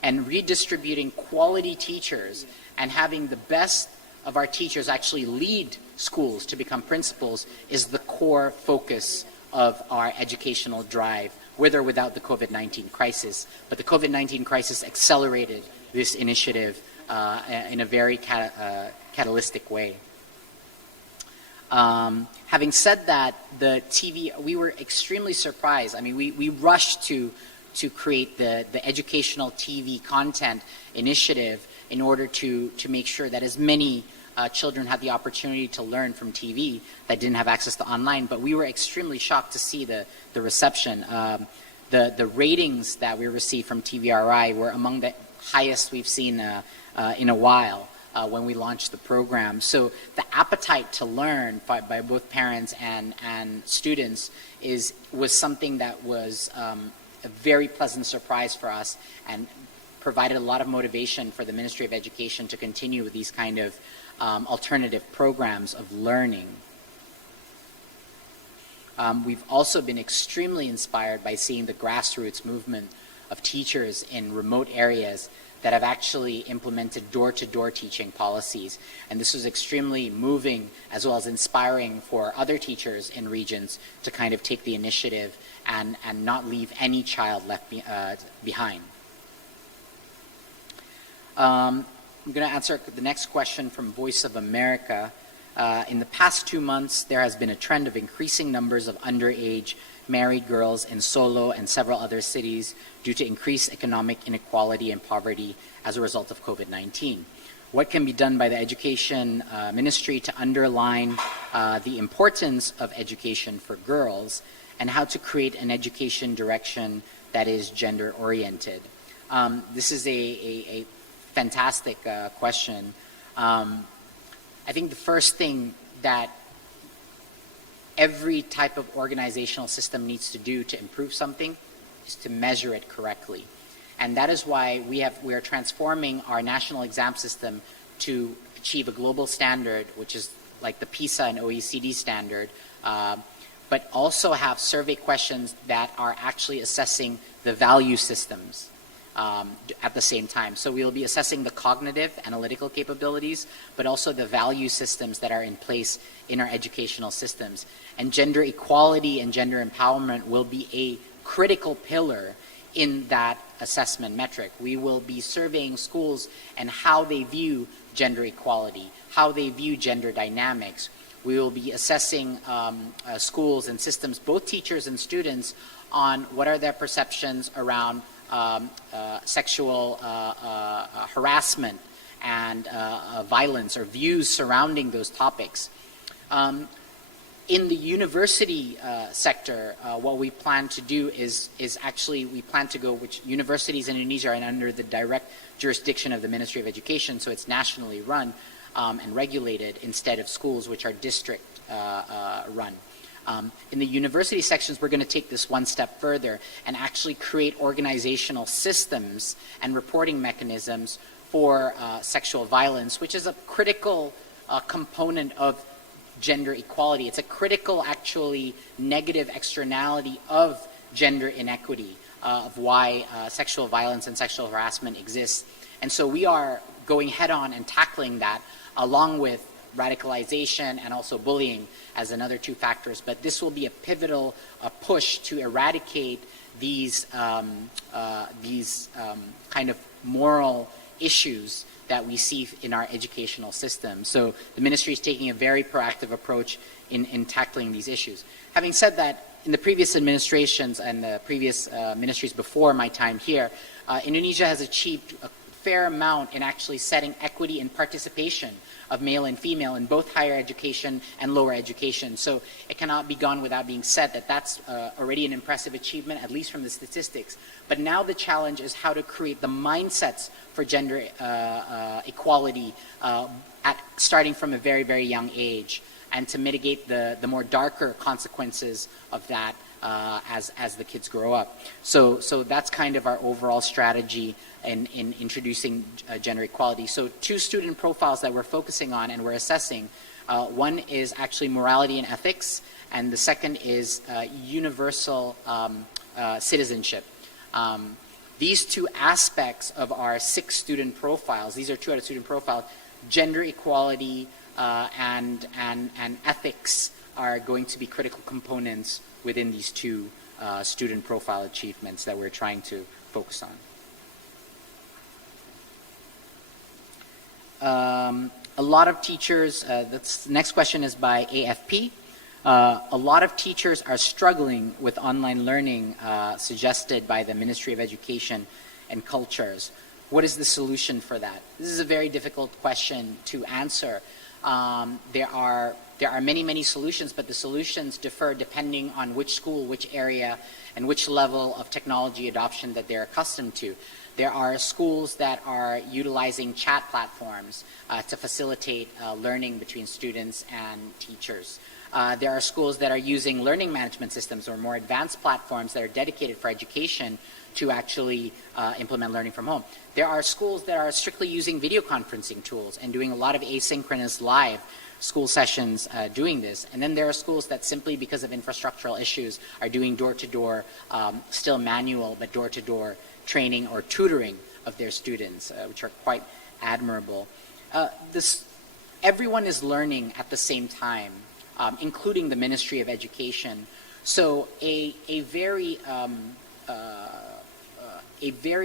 and redistributing quality teachers and having the best of our teachers actually lead schools to become principals is the core focus of our educational drive, with or without the COVID-19 crisis. But the COVID-19 crisis accelerated this initiative in a very catalytic way. Having said that, the TV, we were extremely surprised. I mean, we rushed to create the educational TV content initiative in order to make sure that as many children had the opportunity to learn from TV that didn't have access to online. But we were extremely shocked to see the reception. The ratings that we received from TVRI were among the highest we've seen in a while when we launched the program. So the appetite to learn by both parents and students was something that was a very pleasant surprise for us and provided a lot of motivation for the Ministry of Education to continue with these kind of alternative programs of learning. We've also been extremely inspired by seeing the grassroots movement of teachers in remote areas that have actually implemented door-to-door teaching policies. And this was extremely moving as well as inspiring for other teachers in regions to kind of take the initiative and not leave any child left behind. I'm going to answer the next question from Voice of America. In the past 2 months, there has been a trend of increasing numbers of underage married girls in Solo and several other cities due to increased economic inequality and poverty as a result of COVID-19. What can be done by the Education Ministry to underline the importance of education for girls and how to create an education direction that is gender-oriented? This is a fantastic question. I think the first thing that every type of organizational system needs to do to improve something is to measure it correctly. And that is why we are transforming our national exam system to achieve a global standard, which is like the PISA and OECD standard, but also have survey questions that are actually assessing the value systems at the same time. So we will be assessing the cognitive, analytical capabilities, but also the value systems that are in place in our educational systems. And gender equality and gender empowerment will be a critical pillar in that assessment metric. We will be surveying schools and how they view gender equality, how they view gender dynamics. We will be assessing schools and systems, both teachers and students, on what are their perceptions around sexual harassment and violence, or views surrounding those topics. In the university sector, what we plan to do is actually, we plan to go, which universities in Indonesia are under the direct jurisdiction of the Ministry of Education, so it's nationally run and regulated, instead of schools, which are district run. In the university sections, we're going to take this one step further and actually create organizational systems and reporting mechanisms for sexual violence, which is a critical component of gender equality. It's a critical, actually, negative externality of gender inequity, of why sexual violence and sexual harassment exists. And so we are going head on and tackling that, along with radicalization and also bullying as another two factors. But this will be a pivotal push to eradicate these kind of moral issues that we see in our educational system. So the ministry is taking a very proactive approach in tackling these issues. Having said that, in the previous administrations and the previous ministries before my time here, Indonesia has achieved a fair amount in actually setting equity and participation of male and female in both higher education and lower education. So it cannot be gone without being said that that's already an impressive achievement, at least from the statistics. But now the challenge is how to create the mindsets for gender equality starting from a very, very young age, and to mitigate the more darker consequences of that as the kids grow up. So that's kind of our overall strategy in introducing gender equality. So two student profiles that we're focusing on and we're assessing. One is actually morality and ethics, and the second is universal citizenship. These two aspects of our 6 student profiles, these are 2 out of student profiles, gender equality and ethics are going to be critical components within these 2 student profile achievements that we're trying to focus on. A lot of teachers, the next question is by AFP. A lot of teachers are struggling with online learning suggested by the Ministry of Education and Cultures. What is the solution for that? This is a very difficult question to answer. There are many solutions, but the solutions differ depending on which school, which area, and which level of technology adoption that they're accustomed to. There are schools that are utilizing chat platforms to facilitate learning between students and teachers. There are schools that are using learning management systems or more advanced platforms that are dedicated for education to actually implement learning from home. There are schools that are strictly using video conferencing tools and doing a lot of asynchronous live school sessions doing this. And then there are schools that simply because of infrastructural issues are doing door-to-door, still manual, but door-to-door training or tutoring of their students, which are quite admirable. Everyone is learning at the same time, including the Ministry of Education. So a very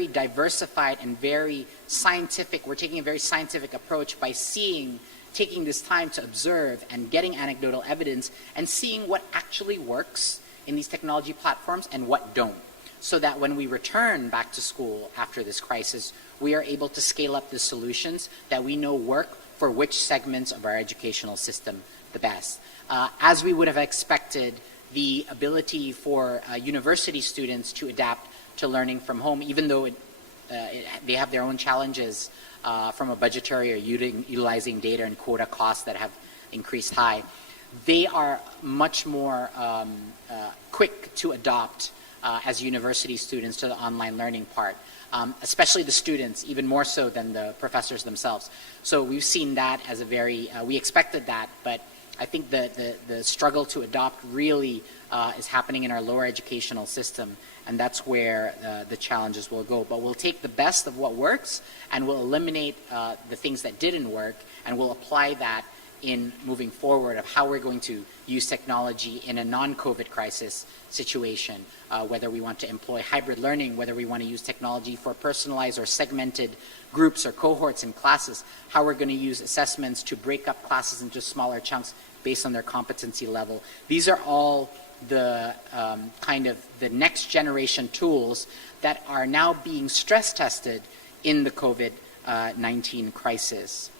diversified and very scientific, we're taking a very scientific approach by taking this time to observe and getting anecdotal evidence and seeing what actually works in these technology platforms and what don't, so that when we return back to school after this crisis, we are able to scale up the solutions that we know work for which segments of our educational system the best. As we would have expected, the ability for university students to adapt to learning from home, even though they have their own challenges from a budgetary or utilizing data and quota costs that have increased high, they are much more quick to adopt as university students to the online learning part, especially the students, even more so than the professors themselves. So we've seen that as a very, we expected that, but I think the struggle to adopt really is happening in our lower educational system, and that's where the challenges will go. But we'll take the best of what works, and we'll eliminate the things that didn't work, and we'll apply that in moving forward of how we're going to use technology in a non-COVID crisis situation, whether we want to employ hybrid learning, whether we want to use technology for personalized or segmented groups or cohorts in classes, how we're going to use assessments to break up classes into smaller chunks based on their competency level. These are all the kind of the next generation tools that are now being stress tested in the COVID-19 crisis.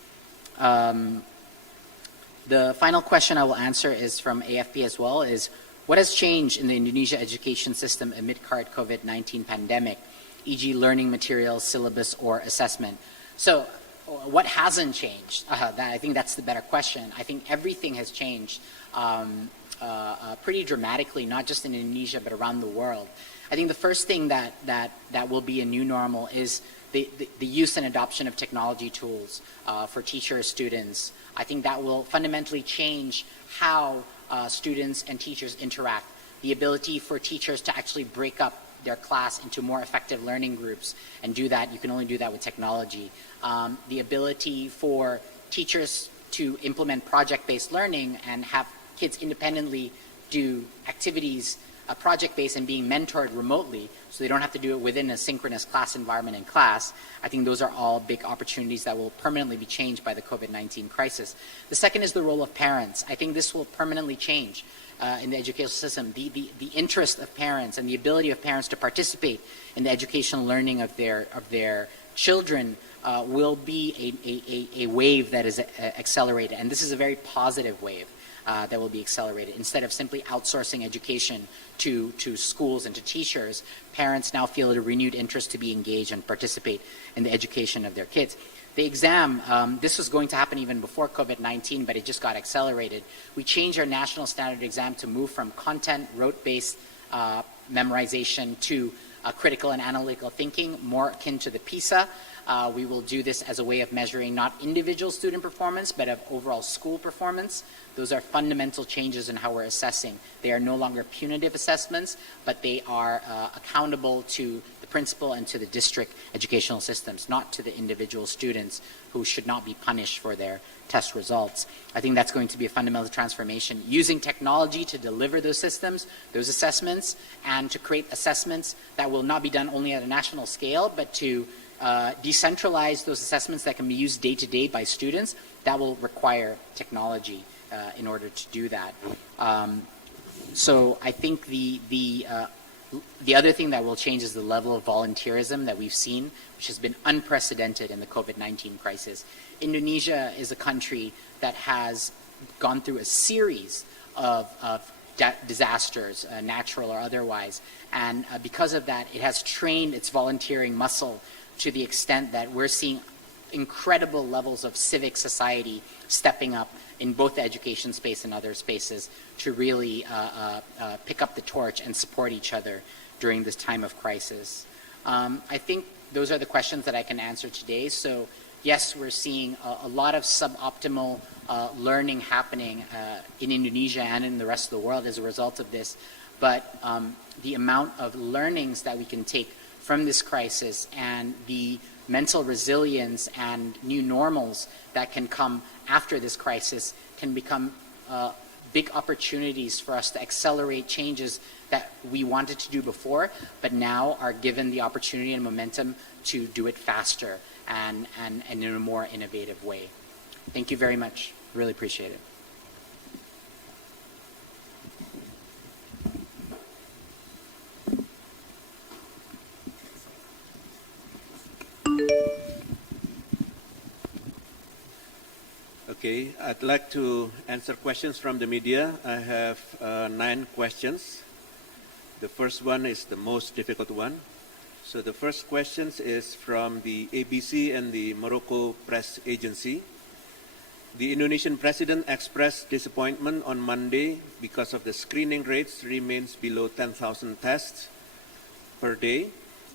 The final question I will answer is from AFP as well, is what has changed in the Indonesia education system amid current COVID-19 pandemic, e.g. learning materials, syllabus, or assessment? So what hasn't changed? I think that's the better question. I think everything has changed pretty dramatically, not just in Indonesia, but around the world. I think the first thing that will be a new normal is the use and adoption of technology tools for teachers, students. I think that will fundamentally change how students and teachers interact. The ability for teachers to actually break up their class into more effective learning groups and do that, you can only do that with technology. The ability for teachers to implement project-based learning and have kids independently do activities project-based and being mentored remotely, so they don't have to do it within a synchronous class environment in class. I think those are all big opportunities that will permanently be changed by the COVID-19 crisis. The second is the role of parents. I think this will permanently change in the educational system. The interest of parents and the ability of parents to participate in the educational learning of their children will be a wave that is accelerated, and this is a very positive wave. That will be accelerated. Instead of simply outsourcing education to schools and to teachers, parents now feel a renewed interest to be engaged and participate in the education of their kids. The exam, this was going to happen even before COVID-19, but it just got accelerated. We changed our national standard exam to move from content, rote-based memorization to critical and analytical thinking, more akin to the PISA. We will do this as a way of measuring not individual student performance, but of overall school performance. Those are fundamental changes in how we're assessing. They are no longer punitive assessments, but they are accountable to the principal and to the district educational systems, not to the individual students who should not be punished for their test results. I think that's going to be a fundamental transformation, using technology to deliver those systems, those assessments, and to create assessments that will not be done only at a national scale, but to decentralize those assessments that can be used day to day by students. That will require technology in order to do that. So I think the other thing that will change is the level of volunteerism that we've seen, which has been unprecedented in the COVID-19 crisis. Indonesia is a country that has gone through a series of disasters, natural or otherwise, and because of that, it has trained its volunteering muscle to the extent that we're seeing incredible levels of civic society stepping up in both the education space and other spaces to really pick up the torch and support each other during this time of crisis. I think those are the questions that I can answer today. So yes, we're seeing a lot of suboptimal learning happening in Indonesia and in the rest of the world as a result of this, but the amount of learnings that we can take from this crisis and the mental resilience and new normals that can come after this crisis can become big opportunities for us to accelerate changes that we wanted to do before, but now are given the opportunity and momentum to do it faster and in a more innovative way. Thank you very much. Really appreciate it. Okay, I'd like to answer questions from the media. I have 9 questions. The first one is the most difficult one. So the first question is from the ABC and the Morocco Press Agency. The Indonesian president expressed disappointment on Monday because of the screening rates remains below 10,000 tests per day.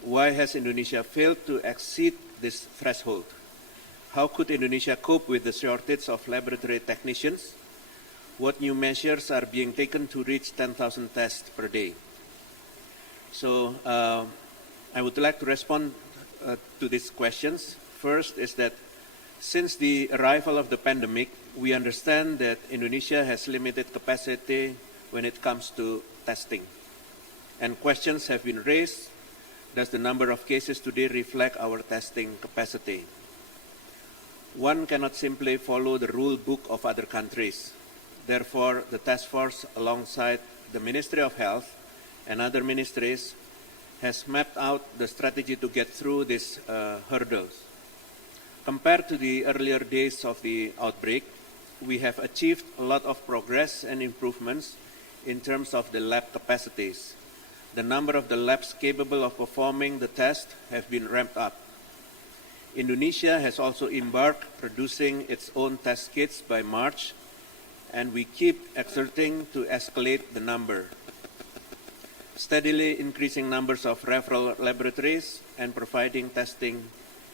Why has Indonesia failed to exceed this threshold? How could Indonesia cope with the shortage of laboratory technicians? What new measures are being taken to reach 10,000 tests per day? So I would like to respond to these questions. First is that Since the arrival of the pandemic, we understand that Indonesia has limited capacity when it comes to testing. And questions have been raised. Does the number of cases today reflect our testing capacity? One cannot simply follow the rule book of other countries. Therefore, the task force, alongside the Ministry of Health and other ministries, has mapped out the strategy to get through these hurdles. Compared to the earlier days of the outbreak, we have achieved a lot of progress and improvements in terms of the lab capacities. The number of the labs capable of performing the test have been ramped up. Indonesia has also embarked producing its own test kits by March, and we keep exerting to escalate the number. Steadily increasing numbers of referral laboratories and providing testing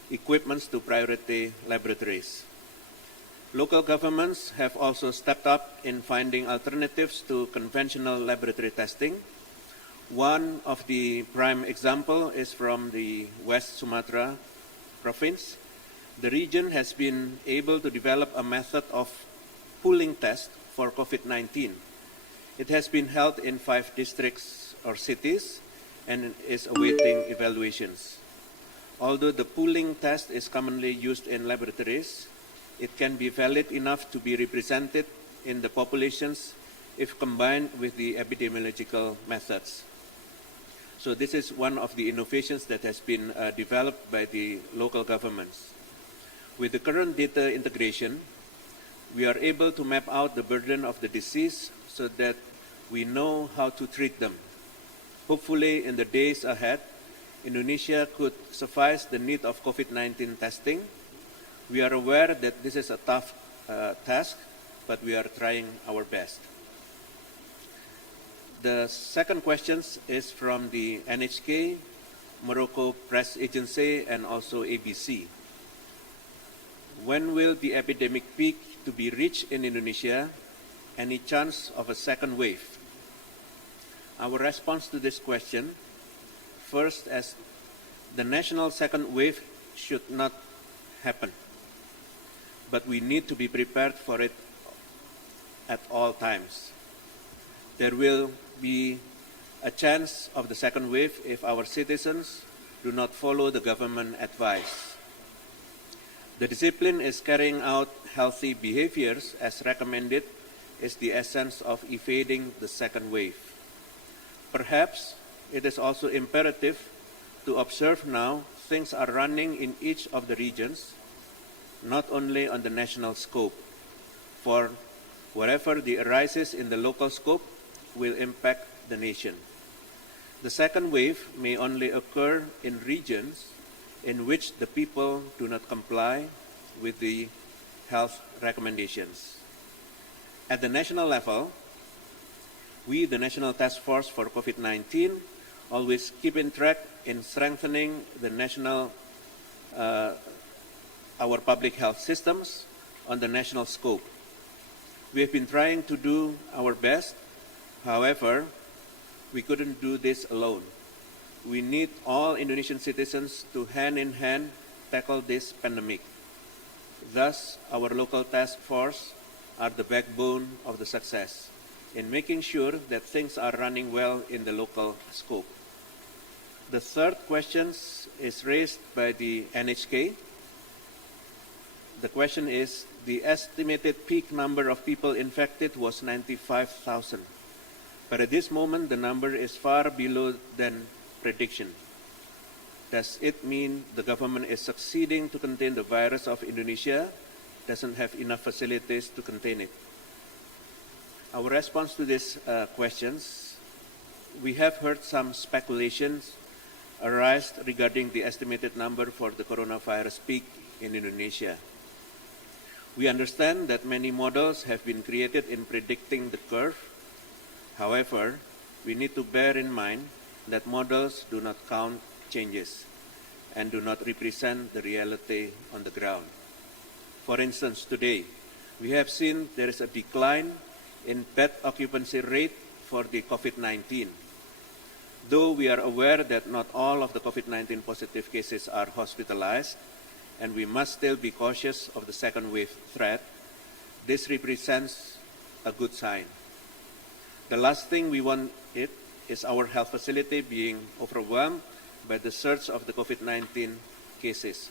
equipments to priority laboratories. Local governments have also stepped up in finding alternatives to conventional laboratory testing. One of the prime example is from the West Sumatra province. The region has been able to develop a method of pooling test for COVID-19. It has been held in 5 districts or cities and is awaiting evaluations. Although the pooling test is commonly used in laboratories, it can be valid enough to be represented in the populations if combined with the epidemiological methods. So this is one of the innovations that has been developed by the local governments. With the current data integration, we are able to map out the burden of the disease so that we know how to treat them. Hopefully, in the days ahead, Indonesia could suffice the need of COVID-19 testing. We are aware that this is a tough task, but we are trying our best. The second question is from the NHK, Morocco Press Agency, and also ABC. When will the epidemic peak to be reached in Indonesia? Any chance of a second wave? Our response to this question, first, as the national second wave should not happen, but we need to be prepared for it at all times. There will be a chance of the second wave if our citizens do not follow the government advice. The discipline is carrying out healthy behaviors as recommended is the essence of evading the second wave. Perhaps it is also imperative to observe now things are running in each of the regions, not only on the national scope, for wherever the arises in the local scope will impact the nation. The second wave may only occur in regions in which the people do not comply with the health recommendations. At the national level, we, the National Task Force for COVID-19, always keep in track in strengthening the national, our public health systems on the national scope. We have been trying to do our best. However, we couldn't do this alone. We need all Indonesian citizens to hand in hand tackle this pandemic. Thus, our local task force are the backbone of the success in making sure that things are running well in the local scope. The third question is raised by the NHK. The question is, the estimated peak number of people infected was 95,000. But at this moment, the number is far below than prediction. Does it mean the government is succeeding to contain the virus of Indonesia, doesn't have enough facilities to contain it? Our response to these questions, we have heard some speculations arise regarding the estimated number for the coronavirus peak in Indonesia. We understand that many models have been created in predicting the curve. However, we need to bear in mind that models do not count changes and do not represent the reality on the ground. For instance, today, we have seen there is a decline in bed occupancy rate for the COVID-19. Though we are aware that not all of the COVID-19 positive cases are hospitalized, and we must still be cautious of the second wave threat, this represents a good sign. The last thing we want is our health facility being overwhelmed by the surge of the COVID-19 cases.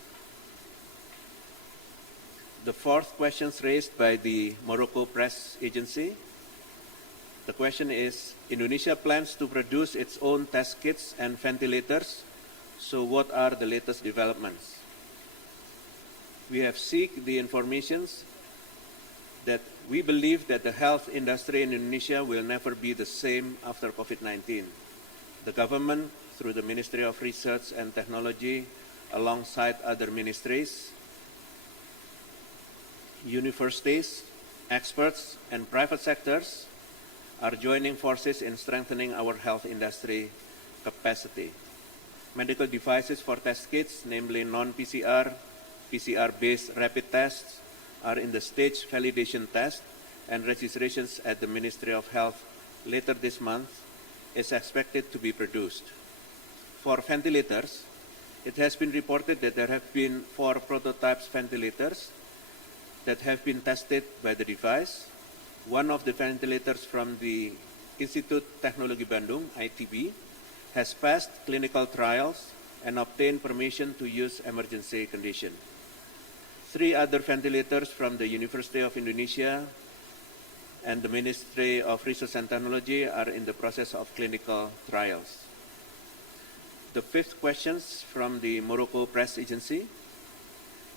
The fourth question raised by the Morocco Press Agency. The question is, Indonesia plans to produce its own test kits and ventilators, so what are the latest developments? We have sought the informations that we believe that the health industry in Indonesia will never be the same after COVID-19. The government, through the Ministry of Research and Technology, alongside other ministries, universities, experts, and private sectors, are joining forces in strengthening our health industry capacity. Medical devices for test kits, namely non-PCR, PCR-based rapid tests, are in the stage validation test, and registrations at the Ministry of Health later this month is expected to be produced. For ventilators, it has been reported that there have been 4 prototypes ventilators that have been tested by the device. One of the ventilators from the Institut Teknologi Bandung, ITB, has passed clinical trials and obtained permission to use emergency condition. 3 other ventilators from the University of Indonesia and the Ministry of Research and Technology are in the process of clinical trials. The 5th question from the Morocco Press Agency.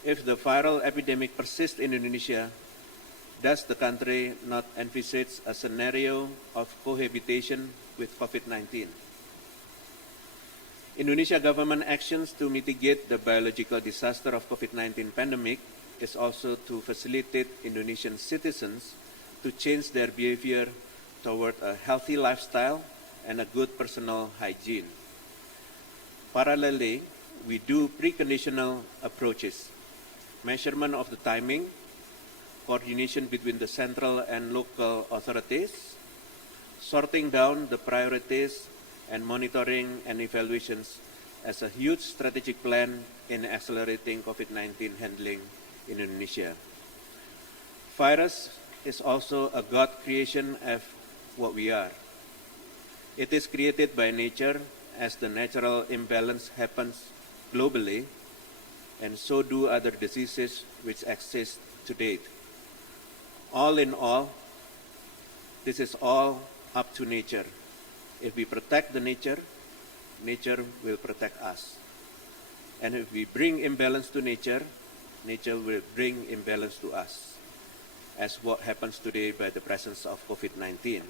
If the viral epidemic persists in Indonesia, does the country not envisage a scenario of cohabitation with COVID-19? Indonesia government actions to mitigate the biological disaster of COVID-19 pandemic is also to facilitate Indonesian citizens to change their behavior toward a healthy lifestyle and a good personal hygiene. Parallelly, we do preconditional approaches, measurement of the timing, coordination between the central and local authorities, sorting down the priorities, and monitoring and evaluations as a huge strategic plan in accelerating COVID-19 handling in Indonesia. Virus is also a God creation of what we are. It is created by nature as the natural imbalance happens globally, and so do other diseases which exist to date. All in all, this is all up to nature. If we protect the nature, nature will protect us. And if we bring imbalance to nature, nature will bring imbalance to us, as what happens today by the presence of COVID-19.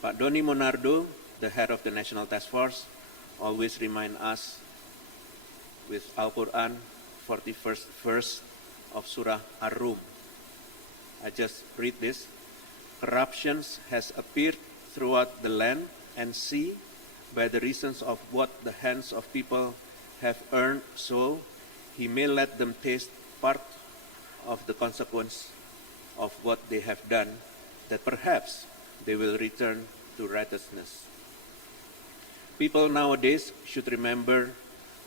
Pak Doni Monardo, the head of the National Task Force, always remind us with Al-Quran, 41st verse of Surah Ar-Rum. I just read this. Corruptions has appeared throughout the land and sea by the reasons of what the hands of people have earned, so he may let them taste part of the consequence of what they have done, that perhaps they will return to righteousness. People nowadays should remember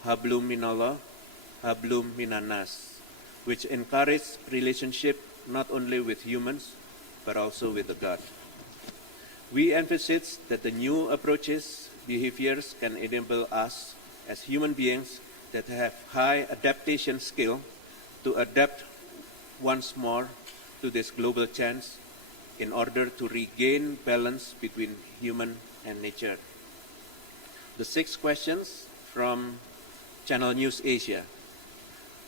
Hablum Minallah, Hablum Minanas, which encourage relationship not only with humans, but also with the God. We emphasize that the new approaches, behaviors can enable us as human beings that have high adaptation skill to adapt once more to this global change in order to regain balance between human and nature. The 6 questions from Channel News Asia.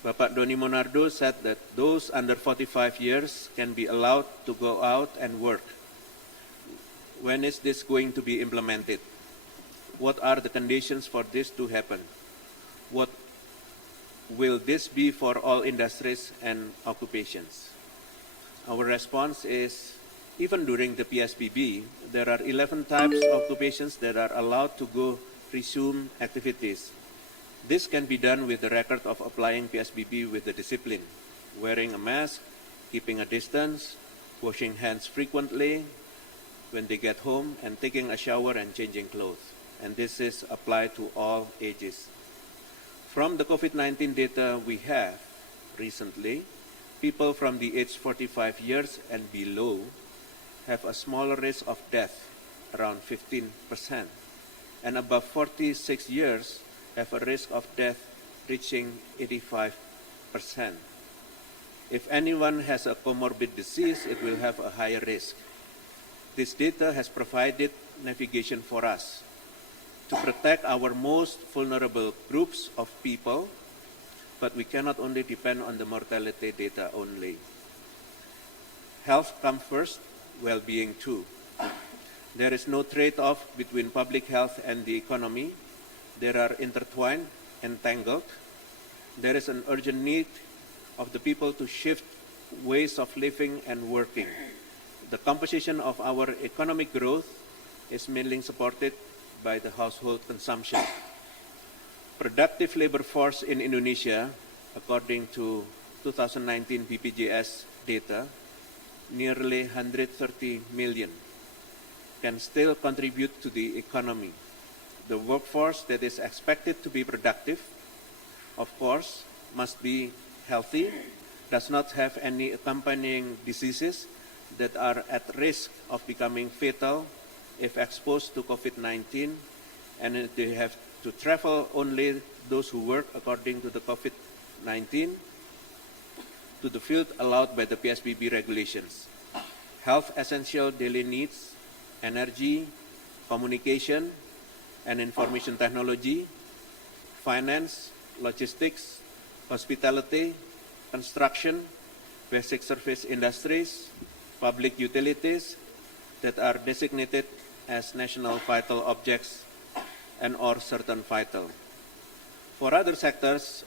Bapak Doni Monardo said that those under 45 years can be allowed to go out and work. When is this going to be implemented? What are the conditions for this to happen? What will this be for all industries and occupations? Our response is, even during the PSBB, there are 11 types of occupations that are allowed to resume activities. This can be done with the record of applying PSBB with the discipline, wearing a mask, keeping a distance, washing hands frequently when they get home, and taking a shower and changing clothes. And this is applied to all ages. From the COVID-19 data we have recently, people from the age 45 years and below have a smaller risk of death, around 15%, and above 46 years have a risk of death reaching 85%. If anyone has a comorbid disease, it will have a higher risk. This data has provided navigation for us to protect our most vulnerable groups of people, but we cannot only depend on the mortality data only. Health comes first, well-being too. There is no trade-off between public health and the economy. They are intertwined, entangled. There is an urgent need of the people to shift ways of living and working. The composition of our economic growth is mainly supported by the household consumption. Productive labor force in Indonesia, according to 2019 BPJS data, nearly 130 million, can still contribute to the economy. The workforce that is expected to be productive, of course, must be healthy, does not have any accompanying diseases that are at risk of becoming fatal if exposed to COVID-19, and they have to travel only those who work according to the COVID-19 to the field allowed by the PSBB regulations. Health essential daily needs, energy, communication, and information technology, finance, logistics, hospitality, construction, basic service industries, public utilities that are designated as national vital objects and or certain vital. For other sectors,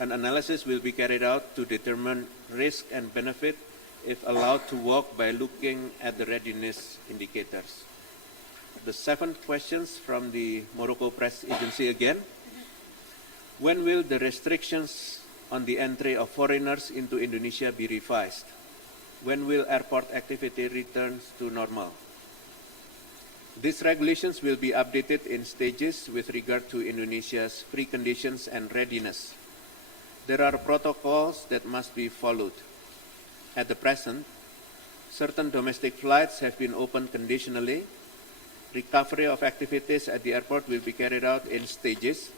an analysis will be carried out to determine risk and benefit if allowed to work by looking at the readiness indicators. The 7th questions from the Morocco Press Agency again. When will the restrictions on the entry of foreigners into Indonesia be revised? When will airport activity return to normal? These regulations will be updated in stages with regard to Indonesia's preconditions and readiness. There are protocols that must be followed. At the present, certain domestic flights have been opened conditionally. Recovery of activities at the airport will be carried out in stages,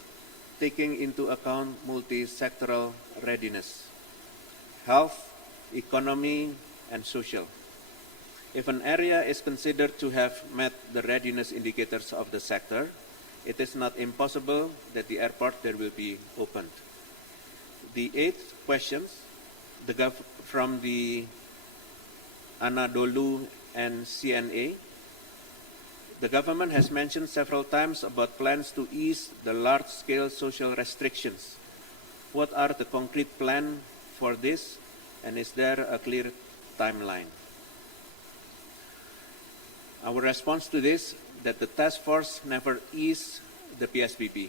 taking into account multi-sectoral readiness, health, economy, and social. If an area is considered to have met the readiness indicators of the sector, it is not impossible that the airport there will be opened. The 8th questions from the Anadolu and CNA. The government has mentioned several times about plans to ease the large-scale social restrictions. What are the concrete plans for this, and is there a clear timeline? Our response to this, that the task force never eased the PSBB.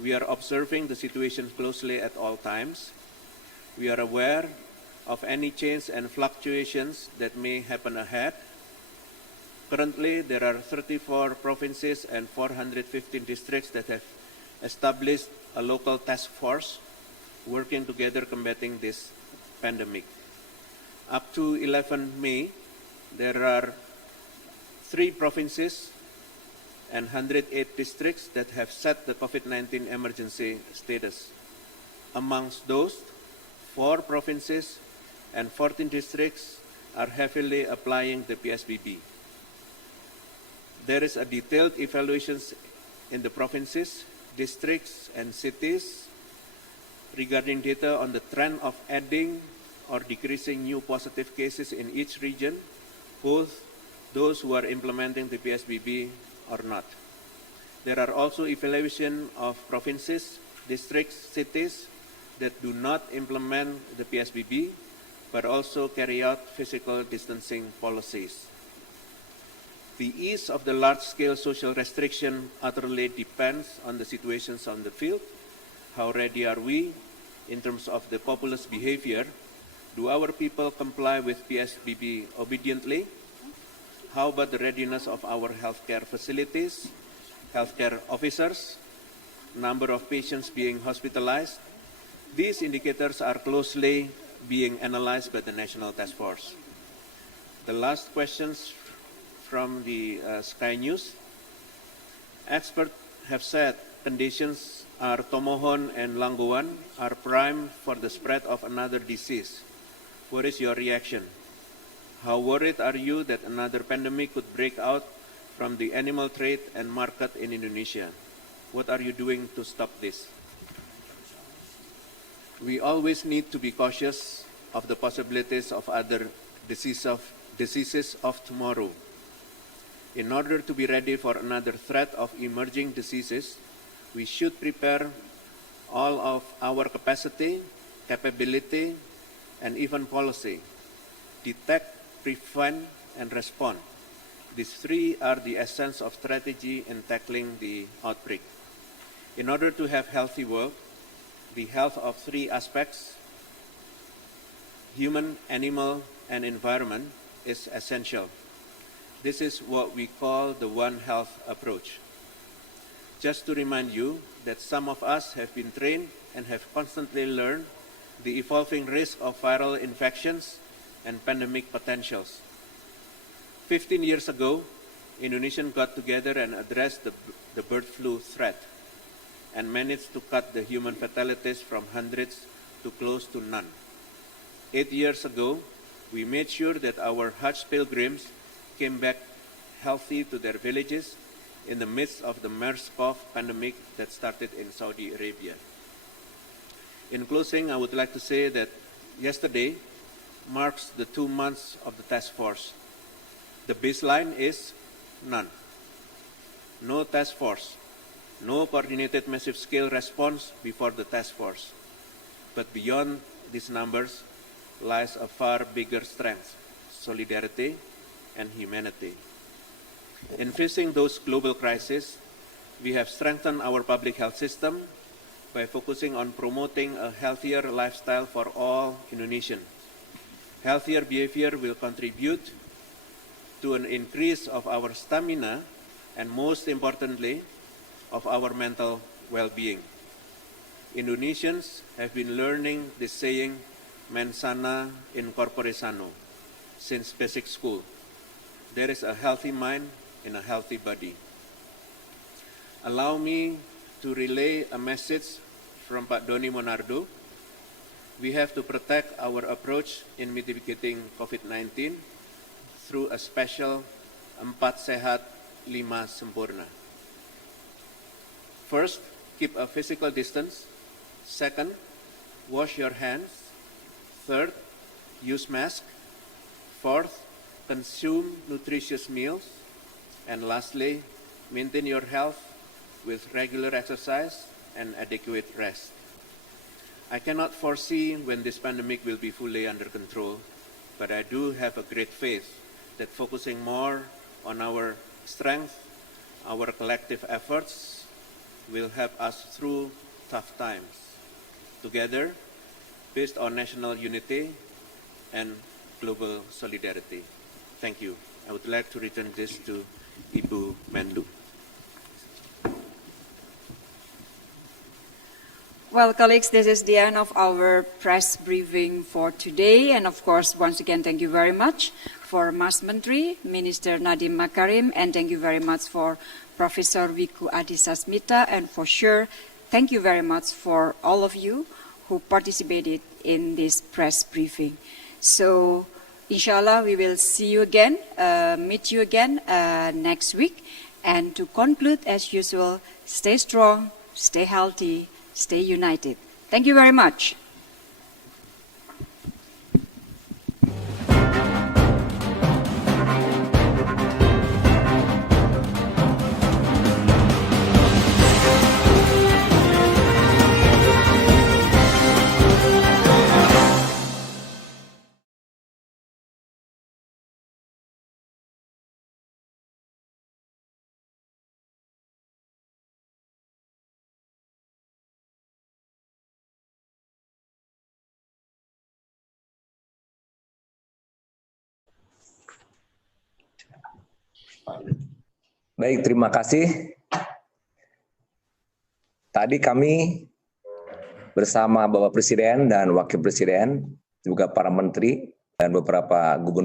We are observing the situation closely at all times. We are aware of any change and fluctuations that may happen ahead. Currently, there are 34 provinces and 415 districts that have established a local task force working together combating this pandemic. Up to 11 May, there are 3 provinces and 108 districts that have set the COVID-19 emergency status. Amongst those, 4 provinces and 14 districts are heavily applying the PSBB. There is a detailed evaluations in the provinces, districts, and cities regarding data on the trend of adding or decreasing new positive cases in each region, both those who are implementing the PSBB or not. There are also evaluation of provinces, districts, cities that do not implement the PSBB, but also carry out physical distancing policies. The ease of the large-scale social restriction utterly depends on the situations on the field. How ready are we in terms of the populace behavior? Do our people comply with PSBB obediently? How about the readiness of our healthcare facilities, healthcare officers, number of patients being hospitalized. These indicators are closely being analyzed by the National Task Force. The last questions from the Sky News. Experts have said conditions are Tomohon and Langguan are prime for the spread of another disease. What is your reaction? How worried are you that another pandemic could break out from the animal trade and market in Indonesia? What are you doing to stop this? We always need to be cautious of the possibilities of other diseases of tomorrow. In order to be ready for another threat of emerging diseases, we should prepare all of our capacity, capability, and even policy. Detect, prevent, and respond. These three are the essence of strategy in tackling the outbreak. In order to have a healthy world, the health of three aspects, human, animal, and environment, is essential. This is what we call the One Health approach. Just to remind you that some of us have been trained and have constantly learned the evolving risk of viral infections and pandemic potentials. 15 years ago, Indonesians got together and addressed the bird flu threat and managed to cut the human fatalities from hundreds to close to none. 8 years ago, we made sure that our Hajj pilgrims came back healthy to their villages in the midst of the MERS-CoV pandemic that started in Saudi Arabia. In closing, I would like to say that yesterday marks the 2 months of the task force. The baseline is none. No task force, no coordinated massive scale response before the task force. But beyond these numbers lies a far bigger strength, solidarity and humanity. In facing those global crises, we have strengthened our public health system by focusing on promoting a healthier lifestyle for all Indonesians. Healthier behavior will contribute to an increase of our stamina and, most importantly, of our mental well-being. Indonesians have been learning this saying, mens sana in corpore sano, since basic school. There is a healthy mind in a healthy body. Allow me to relay a message from Pak Doni Monardo. We have to protect our approach in mitigating COVID-19 through a special 4 sehat 5 sempurna. First, keep a physical distance. Second, wash your hands. Third, use mask. Fourth, consume nutritious meals. And lastly, maintain your health with regular exercise and adequate rest. I cannot foresee when this pandemic will be fully under control, but I do have a great faith that focusing more on our strength, our collective efforts, will help us through tough times. Together, based on national unity and global solidarity. Thank you. I would like to return this to Ibu Menlu. Well, colleagues, this is the end of our press briefing for today. And of course, once again, thank you very much for Mas Menteri, Minister Nadiem Makarim, and thank you very much for Professor Wiku Adhisasmita, and for sure, thank you very much for all of you who participated in this press briefing. So, inshallah, we will see you again, meet you again next week. And to conclude, as usual, stay strong, stay healthy, stay united. Thank you very much. Baik, terima kasih. Tadi kami bersama Bapak Presiden dan Wakil Presiden, juga para menteri dan beberapa gubernur